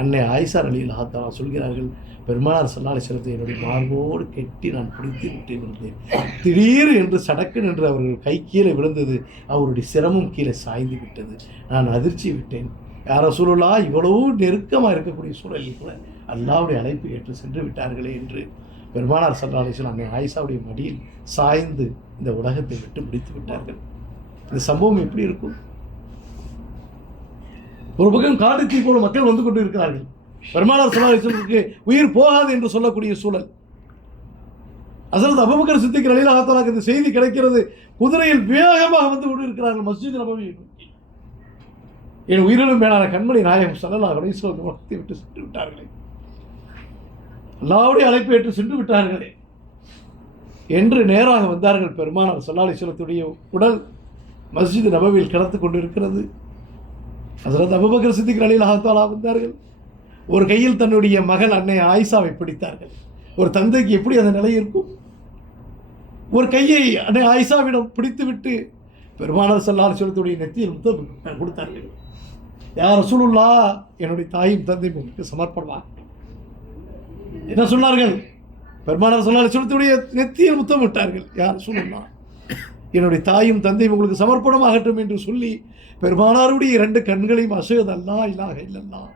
அன்னை ஆயிஷா ரலியல்லாஹு தஆலா சொல்கிறார்கள், பெருமானார் ஸல்லல்லாஹு அலைஹி வஸல்லத்தை என்னுடைய மார்போடு கெட்டி நான் பிடித்து விட்டேன் இருந்தேன். திடீர் என்று சடக்கு என்று அவர்கள் கை கீழே விழுந்தது. அவருடைய சிரமம் கீழே சாய்ந்து விட்டது. நான் அதிர்ச்சி விட்டேன். யார் ரசூலுல்லாஹ், இவ்வளவு நெருக்கமாக இருக்கக்கூடிய சூழலில் கூட அல்லாஹ்வுடைய அழைப்பு ஏற்று சென்று விட்டார்களே என்று பெருமானார் ஸல்லல்லாஹு அலைஹி வஸல்லம் அன்னை ஆயிஷாவுடைய மடியில் சாய்ந்து இந்த உலகத்தை விட்டு முடித்து விட்டார்கள். இந்த சம்பவம் எப்படி இருக்கும்? ஒரு பக்கம் காடு தீ போல மக்கள் வந்து கொண்டு இருக்கிறார்கள். பெருமானார் ஸல்லல்லாஹு அலைஹி வஸல்லமுக்கு உயிர் போகாது என்று சொல்லக்கூடிய சூழல். ஹஸரத் அபூபக்கர் சித்திக் ரலியல்லாஹு தஆலா இந்த செய்தி கிடைக்கிறது. குதிரையில் வேகமாக வந்து கொண்டு இருக்கிறார்கள் மஸ்ஜித் நபவியை நோக்கி. என் உயிரிலும் மேலான கண்மணி நாயகம் ஸல்லல்லாஹு அலைஹி வஸல்லம் உலகத்தை விட்டு சென்று விட்டார்களே, அல்லாஹ்வுடைய அழைப்பை ஏற்று சென்று விட்டார்களே என்று நேராக வந்தார்கள். பெருமானார் ஸல்லல்லாஹு அலைஹி வஸல்லத்துடைய உடல் மஸ்ஜித் நபவியில் கிடந்து கொண்டிருக்கிறது. ஹஸரத் அபூபக்கர் சித்திக் ரலியல்லாஹு தஆலா வந்தார்கள். ஒரு கையில் தன்னுடைய மகள் அன்னை ஆயிஷாவை பிடித்தார்கள். ஒரு தந்தைக்கு எப்படி அந்த நிலை இருக்கும்? ஒரு கையை அன்னை ஆயிஷாவிடம் பிடித்துவிட்டு பெருமானார் ஸல்லல்லாஹு அலைஹி வஸல்லத்துடைய நெத்தியில் முத்தம் கொடுத்தார்கள். யா ரசூலுல்லாஹ், என்னுடைய தாயும் தந்தையும் உங்களுக்கு சமர்ப்பணமா. என்ன சொன்னார்கள்? பெருமானார் ஸல்லல்லாஹு அலைஹி வஸல்லத்துடைய நெத்தியில் முத்தம் விட்டார்கள். யா ரசூலுல்லாஹ், என்னுடைய தாயும் தந்தையும் உங்களுக்கு சமர்ப்பணமாகட்டும் என்று சொல்லி பெருமானாருடைய 2 கண்களையும் அஷ்ஹது அல்லா இலாஹ இல்லல்லாஹ்,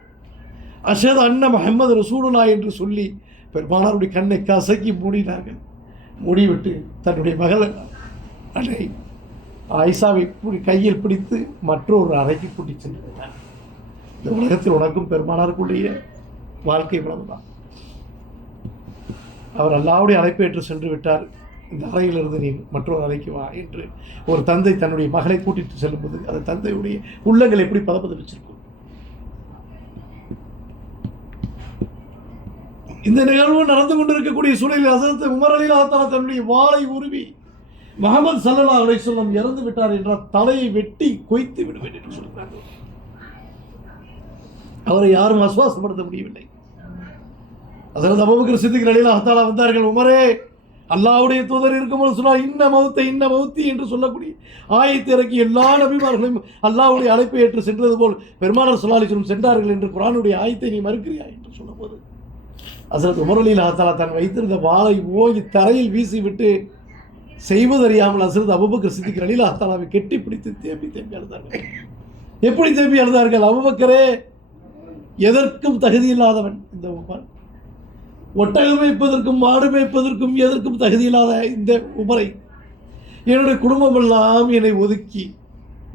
அஷ்ஹது அன்ன முஹம்மது ரசூலுல்லாஹ் என்று சொல்லி பெருமானாருடைய கண்ணை கசக்கி மூடினார்கள். மூடிவிட்டு தன்னுடைய மகள் அன்னை ஆயிஷாவை கையில் பிடித்து மற்றொரு அறைக்கு கூட்டி சென்று விட்டார். இந்த உலகத்தில் உனக்கும் பெருமானாருக்குடைய வாழ்க்கை இவ்வளவுதான். அவர் அல்லாஹ்வுடைய அழைப்பை ஏற்று சென்று விட்டார். இந்த அறையிலிருந்து நீ மற்றொரு அறைக்கு வா என்று ஒரு தந்தை தன்னுடைய மகளை கூட்டிட்டு செல்லும்போது அந்த தந்தையுடைய உள்ளங்கள் எப்படி பதப்பதவிச்சிருக்கும்? இந்த நிகழ்வு நடந்து கொண்டிருக்கக்கூடிய சூழலில் ஹஸரத் உமர் ரலியல்லாஹு தஆலா தன்னுடைய வாளை உருவி முஹம்மது ஸல்லல்லாஹு அலைஹி வஸல்லம் இறந்து விட்டார் என்ற தலையை வெட்டி கொய்த்து விடுவேன் என்று சொல்கிறார்கள். அவரை யாரும் ஆஸ்வாசப்படுத்த முடியவில்லை. ஹஸரத் அபூபக்கர் சித்திக் ரலியல்லாஹு தஆலா வந்தார்கள். உமரே, அல்லாஹ்வுடைய தூதர் இருக்கும்போது சொன்னால் இன்ன மௌத்தி என்று சொல்லக்கூடிய ஆயத்தை இறக்கி எல்லா நபிமார்களையும் அல்லாஹ்வுடைய அழைப்பை ஏற்று சென்றது போல் பெருமானார் ஸல்லல்லாஹு அலைஹி வஸல்லம் சென்றார்கள் என்று குர்ஆனுடைய ஆயத்தை நீ மறுக்கிறியா என்று சொன்னபோது ஹஸரத் உமர் ரலியல்லாஹு தஆலா தான் வைத்திருந்த வாளை ஓங்கி தரையில் வீசிவிட்டு செய்வதறியாமல் ஹஸரத் அபூபக்கர் சித்திக் ரலியல்லாஹு தஆலாவை கெட்டி பிடித்து தேம்பி அழுதார்கள். எப்படி தேம்பி அழுதார்கள்? அபூபக்கரே, எதற்கும் தகுதி இல்லாதவன் இந்த உமர், ஒட்டகம் மேய்ப்பதற்கும் மாடு மேய்ப்பதற்கும் எதற்கும் தகுதியில்லாத இந்த உமரை என்னுடைய குடும்பமெல்லாம் என்னை ஒதுக்கி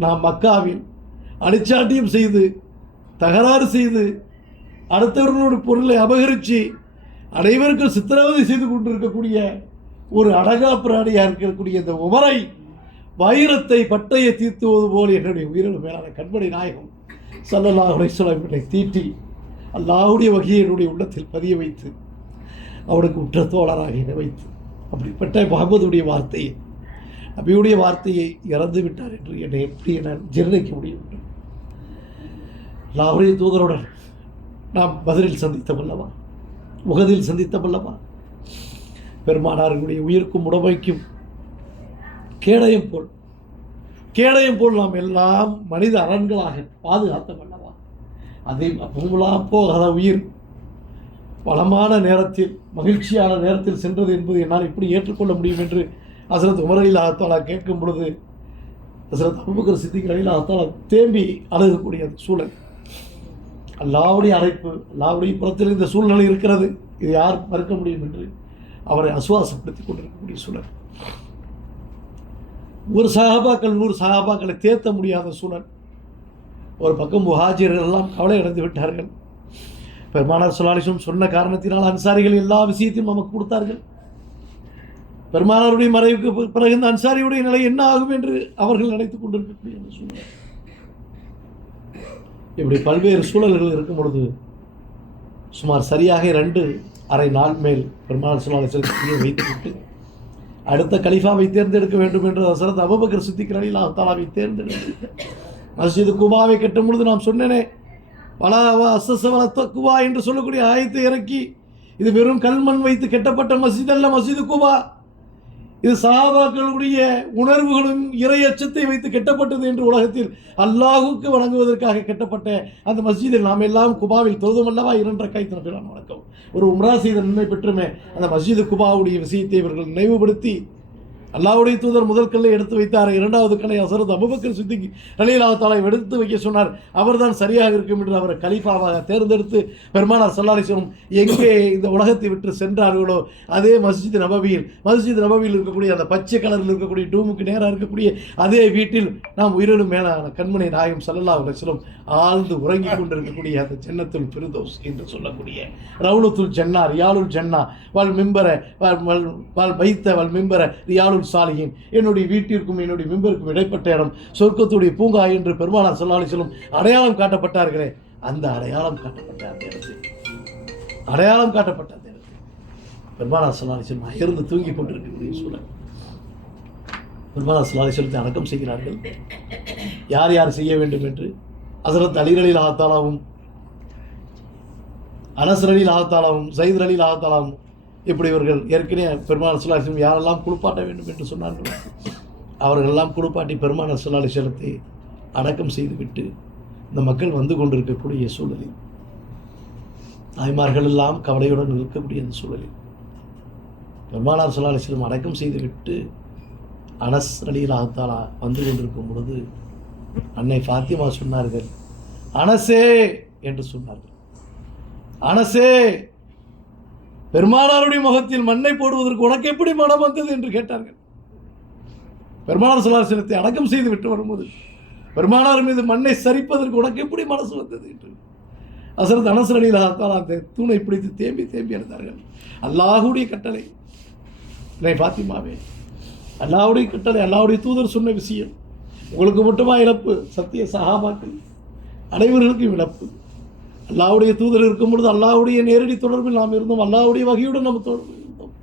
நான் மக்காவில் அடிச்சாட்டியம் செய்து தகராறு செய்து அடுத்தவர்களுடைய பொருளை அபகரித்து அனைவருக்கும் சித்திரவதை செய்து கொண்டிருக்கக்கூடிய ஒரு அடங்கா பிராணியாக இருக்கக்கூடிய இந்த உமரை வைரத்தை பட்டையை தீர்த்துவது போல் என்னுடைய உயிரினும் மேலான கண்மணி நாயகம் ஸல்லல்லாஹு அலைஹி வஸல்லம் என்னை தீட்டி அல்லாஹ்வுடைய வகையை என்னுடைய உள்ளத்தில் பதிய வைத்து அவனுக்கு உற்ற தோழராக என்னை வைத்து அப்படிப்பட்ட முஹம்மதுடைய வார்த்தையை, நபியுடைய வார்த்தையை இறந்து விட்டார் என்று என்னை எப்படி என்னால் ஜீரணிக்க முடியும்? அல்லாஹ்வுடைய தூதருடன் நாம் பதிலில் சந்தித்தவல்லவா, உஹதில் சந்தித்தவல்லவா, பெருமானார்களுடைய உயிருக்கும் உடமைக்கும் கேடயம் போல் நாம் எல்லாம் மனித அரண்களாக பாதுகாத்தவல்லவா. அதை பூமுலாம் போகாத உயிர் வளமான நேரத்தில் மகிழ்ச்சியான நேரத்தில் சென்றது என்பது என்னால் எப்படி ஏற்றுக்கொள்ள முடியும் என்று ஹஸரத் உமர் ரலியல்லாஹு தஆலா கேட்கும் பொழுது ஹஸரத் அபூபக்கர் சித்திக் ரலியல்லாஹு தஆலா தேம்பி அழுகக்கூடிய சூழல். அல்லாஹ்வுடைய அழைப்பு, அல்லாஹ்வுடைய புறத்தில் இந்த சூழ்நிலை இருக்கிறது, இது யார் மறுக்க முடியும் என்று அவரை அசுவாசப்படுத்திக் கொண்டிருக்கக்கூடிய சூழல். ஒரு சஹாபாக்கள் 100 சஹாபாக்களை தேர்த்த முடியாத சூழல். ஒரு பக்கம் முஹாஜிர்கள் எல்லாம் கவலை அடைந்து விட்டார்கள். பெருமானார் ஸல்லல்லாஹு அலைஹி வஸல்லம் சொன்ன காரணத்தினால் அன்சாரிகள் எல்லா விஷயத்தையும் நமக்கு கொடுத்தார்கள். பெருமானாருடைய மறைவுக்கு பிறகு இந்த அன்சாரியுடைய நிலை என்ன ஆகும் என்று அவர்கள் நினைத்துக் கொண்டிருக்கக்கூடிய அந்த சூழல். இப்படி பல்வேறு சூழல்கள் இருக்கும் பொழுது சுமார் சரியாக 2.5 நாள் மேல் பெருமானார் ஸல்லல்லாஹு அலைஹி வஸல்லம் வைத்துவிட்டு அடுத்த கலிஃபாவை தேர்ந்தெடுக்க வேண்டும் என்று ஹஸரத் அபூபக்கர் சித்திக் ரலியல்லாஹு தஆலாவை தேர்ந்தெடுத்து மஸ்ஜிது குபாவை கட்டும் பொழுது நாம் சொன்னேனே, குபா என்று சொல்லக்கூடிய ஆயத்தை இறக்கி, இது வெறும் கல்மண் வைத்து கட்டப்பட்ட மஸ்ஜித் அல்ல மஸ்ஜிது குபா. இது சஹாபாக்களுடைய உணர்வுகளும் இறை அச்சத்தை வைத்து கட்டப்பட்டது என்று உலகத்தில் அல்லாஹுக்கு வணங்குவதற்காக கட்டப்பட்ட அந்த மஸ்ஜிதில் நாம் எல்லாம் குபாவில் தொழுதுமல்லவா 2 ரக்காத் நஃபிலான வணக்கம். ஒரு உம்ரா செய்த நன்மை பெற்றுமே அந்த மஸ்ஜிது குபாவுடைய விஷயத்தை இவர்கள் நினைவுபடுத்தி, அல்லாஹ்வுடைய தூதர் முதல் கல்லை எடுத்து வைத்தார், 2வது கல்லை ஹஸரத் அபூபக்கர் சித்திக் ரலியல்லாஹு தஆலா எடுத்து வைக்க சொன்னார். அவர்தான் சரியாக இருக்கும் என்று அவரை கலீஃபாவாக தேர்ந்தெடுத்து பெருமானார் ஸல்லல்லாஹு அலைஹி வஸல்லம் எங்கே இந்த உலகத்தை விட்டு சென்றார்களோ அதே மஸ்ஜித் நபவியில் இருக்கக்கூடிய அந்த பச்சை கலரில் இருக்கக்கூடிய டூமுக்கு நேராக இருக்கக்கூடிய அதே வீட்டில் நாம் உயிரினும் மேலான கண்மணி நாயகம் ஸல்லல்லாஹு அலைஹி வஸல்லம் ஆழ்ந்து உறங்கி கொண்டிருக்கக்கூடிய அந்த ஜன்னத்துல் ஃபிர்தௌஸ் என்று சொல்லக்கூடிய ரவுலத்துல் ஜன்னா, ரியாலுல் ஜன்னா, வல் மிம்பர வல் பைத்த வல் மிம்பர ரியாலுல் சாலிஹின், என்னுடைய வீட்டிற்கும் என்னுடைய மிம்பருக்கும் இடைப்பட்ட இடம் சொர்க்கத்துடைய பூங்கா என்று பெருமானார் ஸல்லல்லாஹு அலைஹி வஸல்லம் அடையாளம் காட்டப்பட்டார்களே, அந்த அடையாளம் காட்டப்பட்ட அந்த இடத்தில் பெருமானார் ஸல்லல்லாஹு அலைஹி வஸல்லம் அயர்ந்து தூங்கி கொண்டிருக்கக்கூடிய சூழல். பெருமானார் ஸல்லல்லாஹு அலைஹி வஸல்லத்தை அடக்கம் செய்கிறார்கள். யார் யார் செய்ய வேண்டும் என்று ஹஸரத் அலி ரலியல்லாஹு தஆலாவும் அனஸ் ரலியல்லாஹு தஆலாவும் ஸைத் ரலியல்லாஹு தஆலாவும் இப்படி இவர்கள் ஏற்கனவே பெருமானார் ஸல்லல்லாஹு அலைஹி வஸல்லம் யாரெல்லாம் குளிப்பாட்ட வேண்டும் என்று சொன்னார்கள் அவர்களெல்லாம் குளிப்பாட்டி பெருமானார் ஸல்லல்லாஹு அலைஹி வஸல்லத்தை அடக்கம் செய்துவிட்டு இந்த மக்கள் வந்து கொண்டிருக்கக்கூடிய சூழலில், தாய்மார்கள் எல்லாம் கவலையுடன் இருக்கக்கூடிய அந்த சூழலில் பெருமானார் ஸல்லல்லாஹு அலைஹி வஸல்லம் அடக்கம் செய்துவிட்டு அனஸ் ரலியல்லாஹு தஆலா வந்து கொண்டிருக்கும் பொழுது அன்னை ஃபாத்திமா சொன்னார்கள், அனஸே என்று சொன்னார்கள். அனஸே, பெருமானாருடைய முகத்தில் மண்ணை போடுவதற்கு உனக்கு எப்படி மனம் வந்தது என்று கேட்டார்கள். பெருமானார் ஸல்லல்லாஹு அலைஹி வஸல்லத்தை அடக்கம் செய்து விட்டு வரும்போது பெருமானார் மீது மண்ணை சரிப்பதற்கு உனக்கு எப்படி மனசு வந்தது என்று ஹஸரத் அனஸ் ரலியல்லாஹு தஆலா அந்த தூணை பிடித்து தேம்பி எழுந்தார்கள். அல்லாஹ்வுடைய கட்டளை, அன்னை ஃபாத்திமாவே, அல்லாஹ்வுடைய கட்டளை, அல்லாஹ்வுடைய தூதர் சொன்ன விஷயம், உங்களுக்கு மட்டுமா இழப்பு? சத்திய சஹாபாக்கள் அனைவர்களுக்கும் இழப்பு. அல்லாஹ்வுடைய தூதர் இருக்கும் பொழுது அல்லாஹ்வுடைய நேரடி தொடர்பில் நாம் இருந்தோம், அல்லாஹ்வுடைய வகையுடன் நாம் தொடர்பில் இருந்தோம்,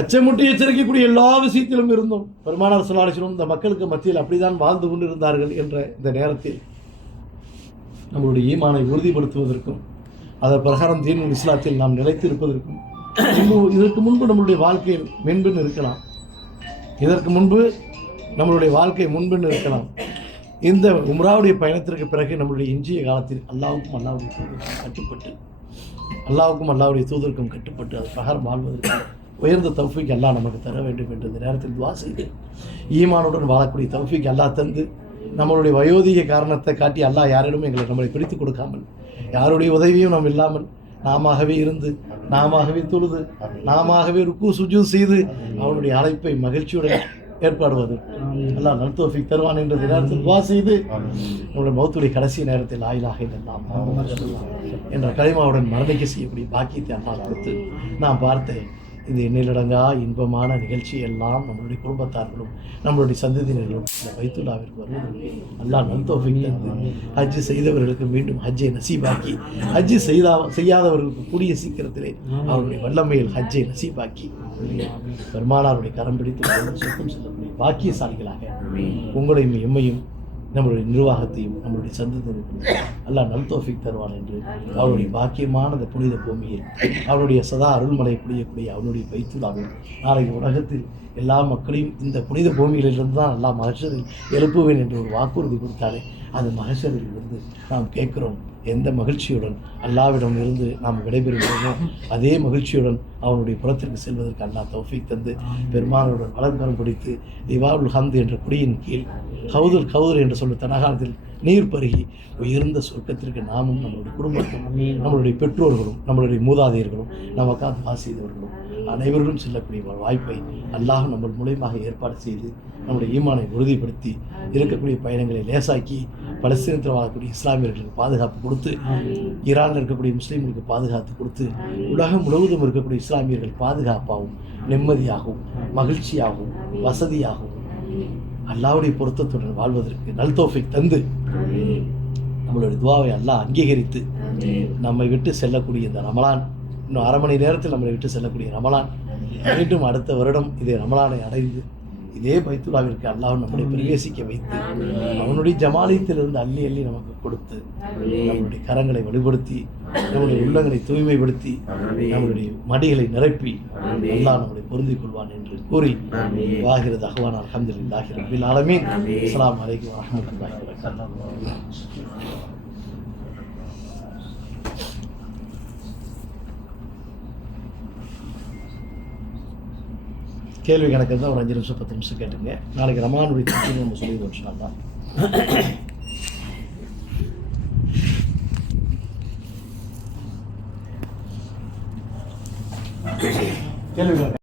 அச்சமுட்டி எச்சரிக்கக்கூடிய எல்லா விஷயத்திலும் இருந்தோம். பெருமானார் ஸல்லல்லாஹு அலைஹி வஸல்லம் இந்த மக்களுக்கு மத்தியில் அப்படிதான் வாழ்ந்து கொண்டிருந்தார்கள் என்ற இந்த நேரத்தில் நம்மளுடைய ஈமானை உறுதிப்படுத்துவதற்கும் அதன் பிரகாரம் தீனுல் இஸ்லாத்தில் நாம் நிலைத்திருப்பதற்கும் இதற்கு முன்பு நம்மளுடைய வாழ்க்கையில் முன்பின் இருக்கலாம், இந்த உம்ராவுடைய பயணத்திற்கு பிறகு நம்மளுடைய இன்றைய காலத்தில் அல்லாஹ்வுக்கும் அல்லாஹ்வுடைய தூதருக்கும் கட்டுப்பட்டு அது பிரகாரம் வாழ்வதற்கு உயர்ந்த தௌஃபீக் அல்லாஹ் நமக்கு தர வேண்டும் என்று இந்த நேரத்தில் துஆ செய்து, ஈமானுடன் வாழக்கூடிய தௌஃபீக் அல்லாஹ் தந்து, நம்மளுடைய வயோதிக காரணத்தை காட்டி அல்லாஹ் யாரிடமும் நம்மளை பிடித்து கொடுக்காமல், யாருடைய உதவியும் நாம் இல்லாமல் நாமவே இருந்து, நாமவே தொழுது, நாமவே ருக்கு சுஜூத் செய்து அவனுடைய அழைப்பை மகிழ்ச்சியுடன் ஏற்பாடுவது அல்லாஹ் நல் தௌஃபீக் தருவான் என்ற நேரத்தில் துஆ செய்து, நம்முடைய மௌத்துடைய கடைசி நேரத்தில் லா இலாஹ இல்லல்லாஹ் என்ற கலிமாவுடன் மரணிக்க செய்யக்கூடிய பாக்கியத்தை அல்லாஹ் கொடுத்து, நாம் பார்த்த இந்த எண்ணிலடங்கா இன்பமான நிகழ்ச்சி எல்லாம் நம்மளுடைய குடும்பத்தார்களும் நம்மளுடைய சந்ததியினர்களும் இந்த பைத்துல்லாவிற்கு வருவதற்கு அல்லாஹ் நல் தௌஃபீக் தந்து, ஹஜ் செய்தவர்களுக்கு மீண்டும் ஹஜ்ஜை நசீபாக்கி, ஹஜ் செய்யாதவர்களுக்கு கூடிய சீக்கிரத்திலே அவருடைய வல்லமையில் ஹஜ்ஜை நசீபாக்கி பெருமானாருடைய கரம் பிடித்து சொர்க்கம் செல்லக்கூடிய பாக்கியசாலிகளாக உங்களையும் எம்மையும் நம்மளுடைய நிர்வாகத்தையும் நம்மளுடைய சந்ததியினருக்கும் அல்லாஹ் நல் தௌஃபீக் தருவான் என்று அவருடைய பாக்கியமான இந்த புனித பூமியில் அவருடைய சதா அருள்மலை புரியக்கூடிய அவனுடைய பைத்துல்லாவில் நாளை உலகத்தில் எல்லா மக்களையும் இந்த புனித பூமியிலிருந்து தான் அல்லாஹ் மஹ்ஷரில் எழுப்புவேன் என்று ஒரு வாக்குறுதி கொடுத்தாலே, அந்த மஹ்ஷரில் இருந்து நாம் கேட்கிறோம், எந்த மகிழ்ச்சியுடன் அல்லாவிடம் இருந்து நாம் விடைபெறுகிறோமோ அதே மகிழ்ச்சியுடன் அவனுடைய புறத்திற்கு செல்வதற்கு அல்லாஹ் தௌஃபீக் தந்து, பெருமானுடன் வளர்கரம் பிடித்து திவாவுல் ஹம்த் என்ற குடியின் கீழ் ஹவுதுல் கவுர் என்று சொல்லும் தனகாலத்தில் நீர் பருகி உயர்ந்த சொர்க்கத்திற்கு நாமும் நம்மளுடைய குடும்பத்தும் நம்மளுடைய பெற்றோர்களும் நம்மளுடைய மூதாதையர்களும் நமக்காக துஆ செய்தவர்களும் அனைவர்களும் செல்லக்கூடிய ஒரு வாய்ப்பை அல்லாஹ் நம்ம மூலமாக ஏற்பாடு செய்து நம்முடைய ஈமானை உறுதிப்படுத்தி இருக்கக்கூடிய பயணங்களை லேசாக்கி பலஸ்தீனத்தில் வாழக்கூடிய இஸ்லாமியர்களுக்கு பாதுகாப்பு கொடுத்து, ஈரானில் இருக்கக்கூடிய முஸ்லீம்களுக்கு பாதுகாத்து கொடுத்து, உலகம் முழுவதும் இருக்கக்கூடிய இஸ்லாமியர்கள் பாதுகாப்பாகவும் நிம்மதியாகவும் மகிழ்ச்சியாகவும் வசதியாகவும் அல்லாஹ்வுடைய பொருத்தத்துடன் வாழ்வதற்கு நல் தௌஃபீக் தந்து, நம்மளுடைய துஆவை அல்லாஹ் அங்கீகரித்து நம்மை விட்டு செல்லக்கூடிய இந்த ரமலான், இன்னும் அரை மணி நேரத்தில் நம்மளை விட்டு செல்லக்கூடிய ரமலான், மீண்டும் அடுத்த வருடம் இதே ரமலானை அடைந்து இதே பைத்துல்லாவிற்கு அல்லாஹ் நம்முடைய பிரவேசிக்க வைத்து அவனுடைய ஜமாலியத்திலிருந்து அள்ளி அள்ளி நமக்கு கொடுத்து நம்முடைய கரங்களை வலுப்படுத்தி நம்முடைய உள்ளங்களை தூய்மைப்படுத்தி நம்முடைய மடிகளை நிரப்பி அல்லாஹ் நம்முடைய பொருந்திக் கொள்வான் என்று கூறி வாகிறது அஹ்வான் அல்ஹம்துலில்லாஹி ரப்பில் ஆலமீன். அஸ்ஸலாமு அலைக்கும் வரஹ்மத்துல்லாஹி வபரகாத்துஹு. கேள்வி கணக்கு இருந்தால் ஒரு 5 நிமிஷம் 10 நிமிஷம் கேட்டுங்க. நாளைக்கு ரமானுடைய தீர்வு நம்ம சொல்லிடுவோம் இன்ஷா அல்லாஹ். கேள்வி கணக்கு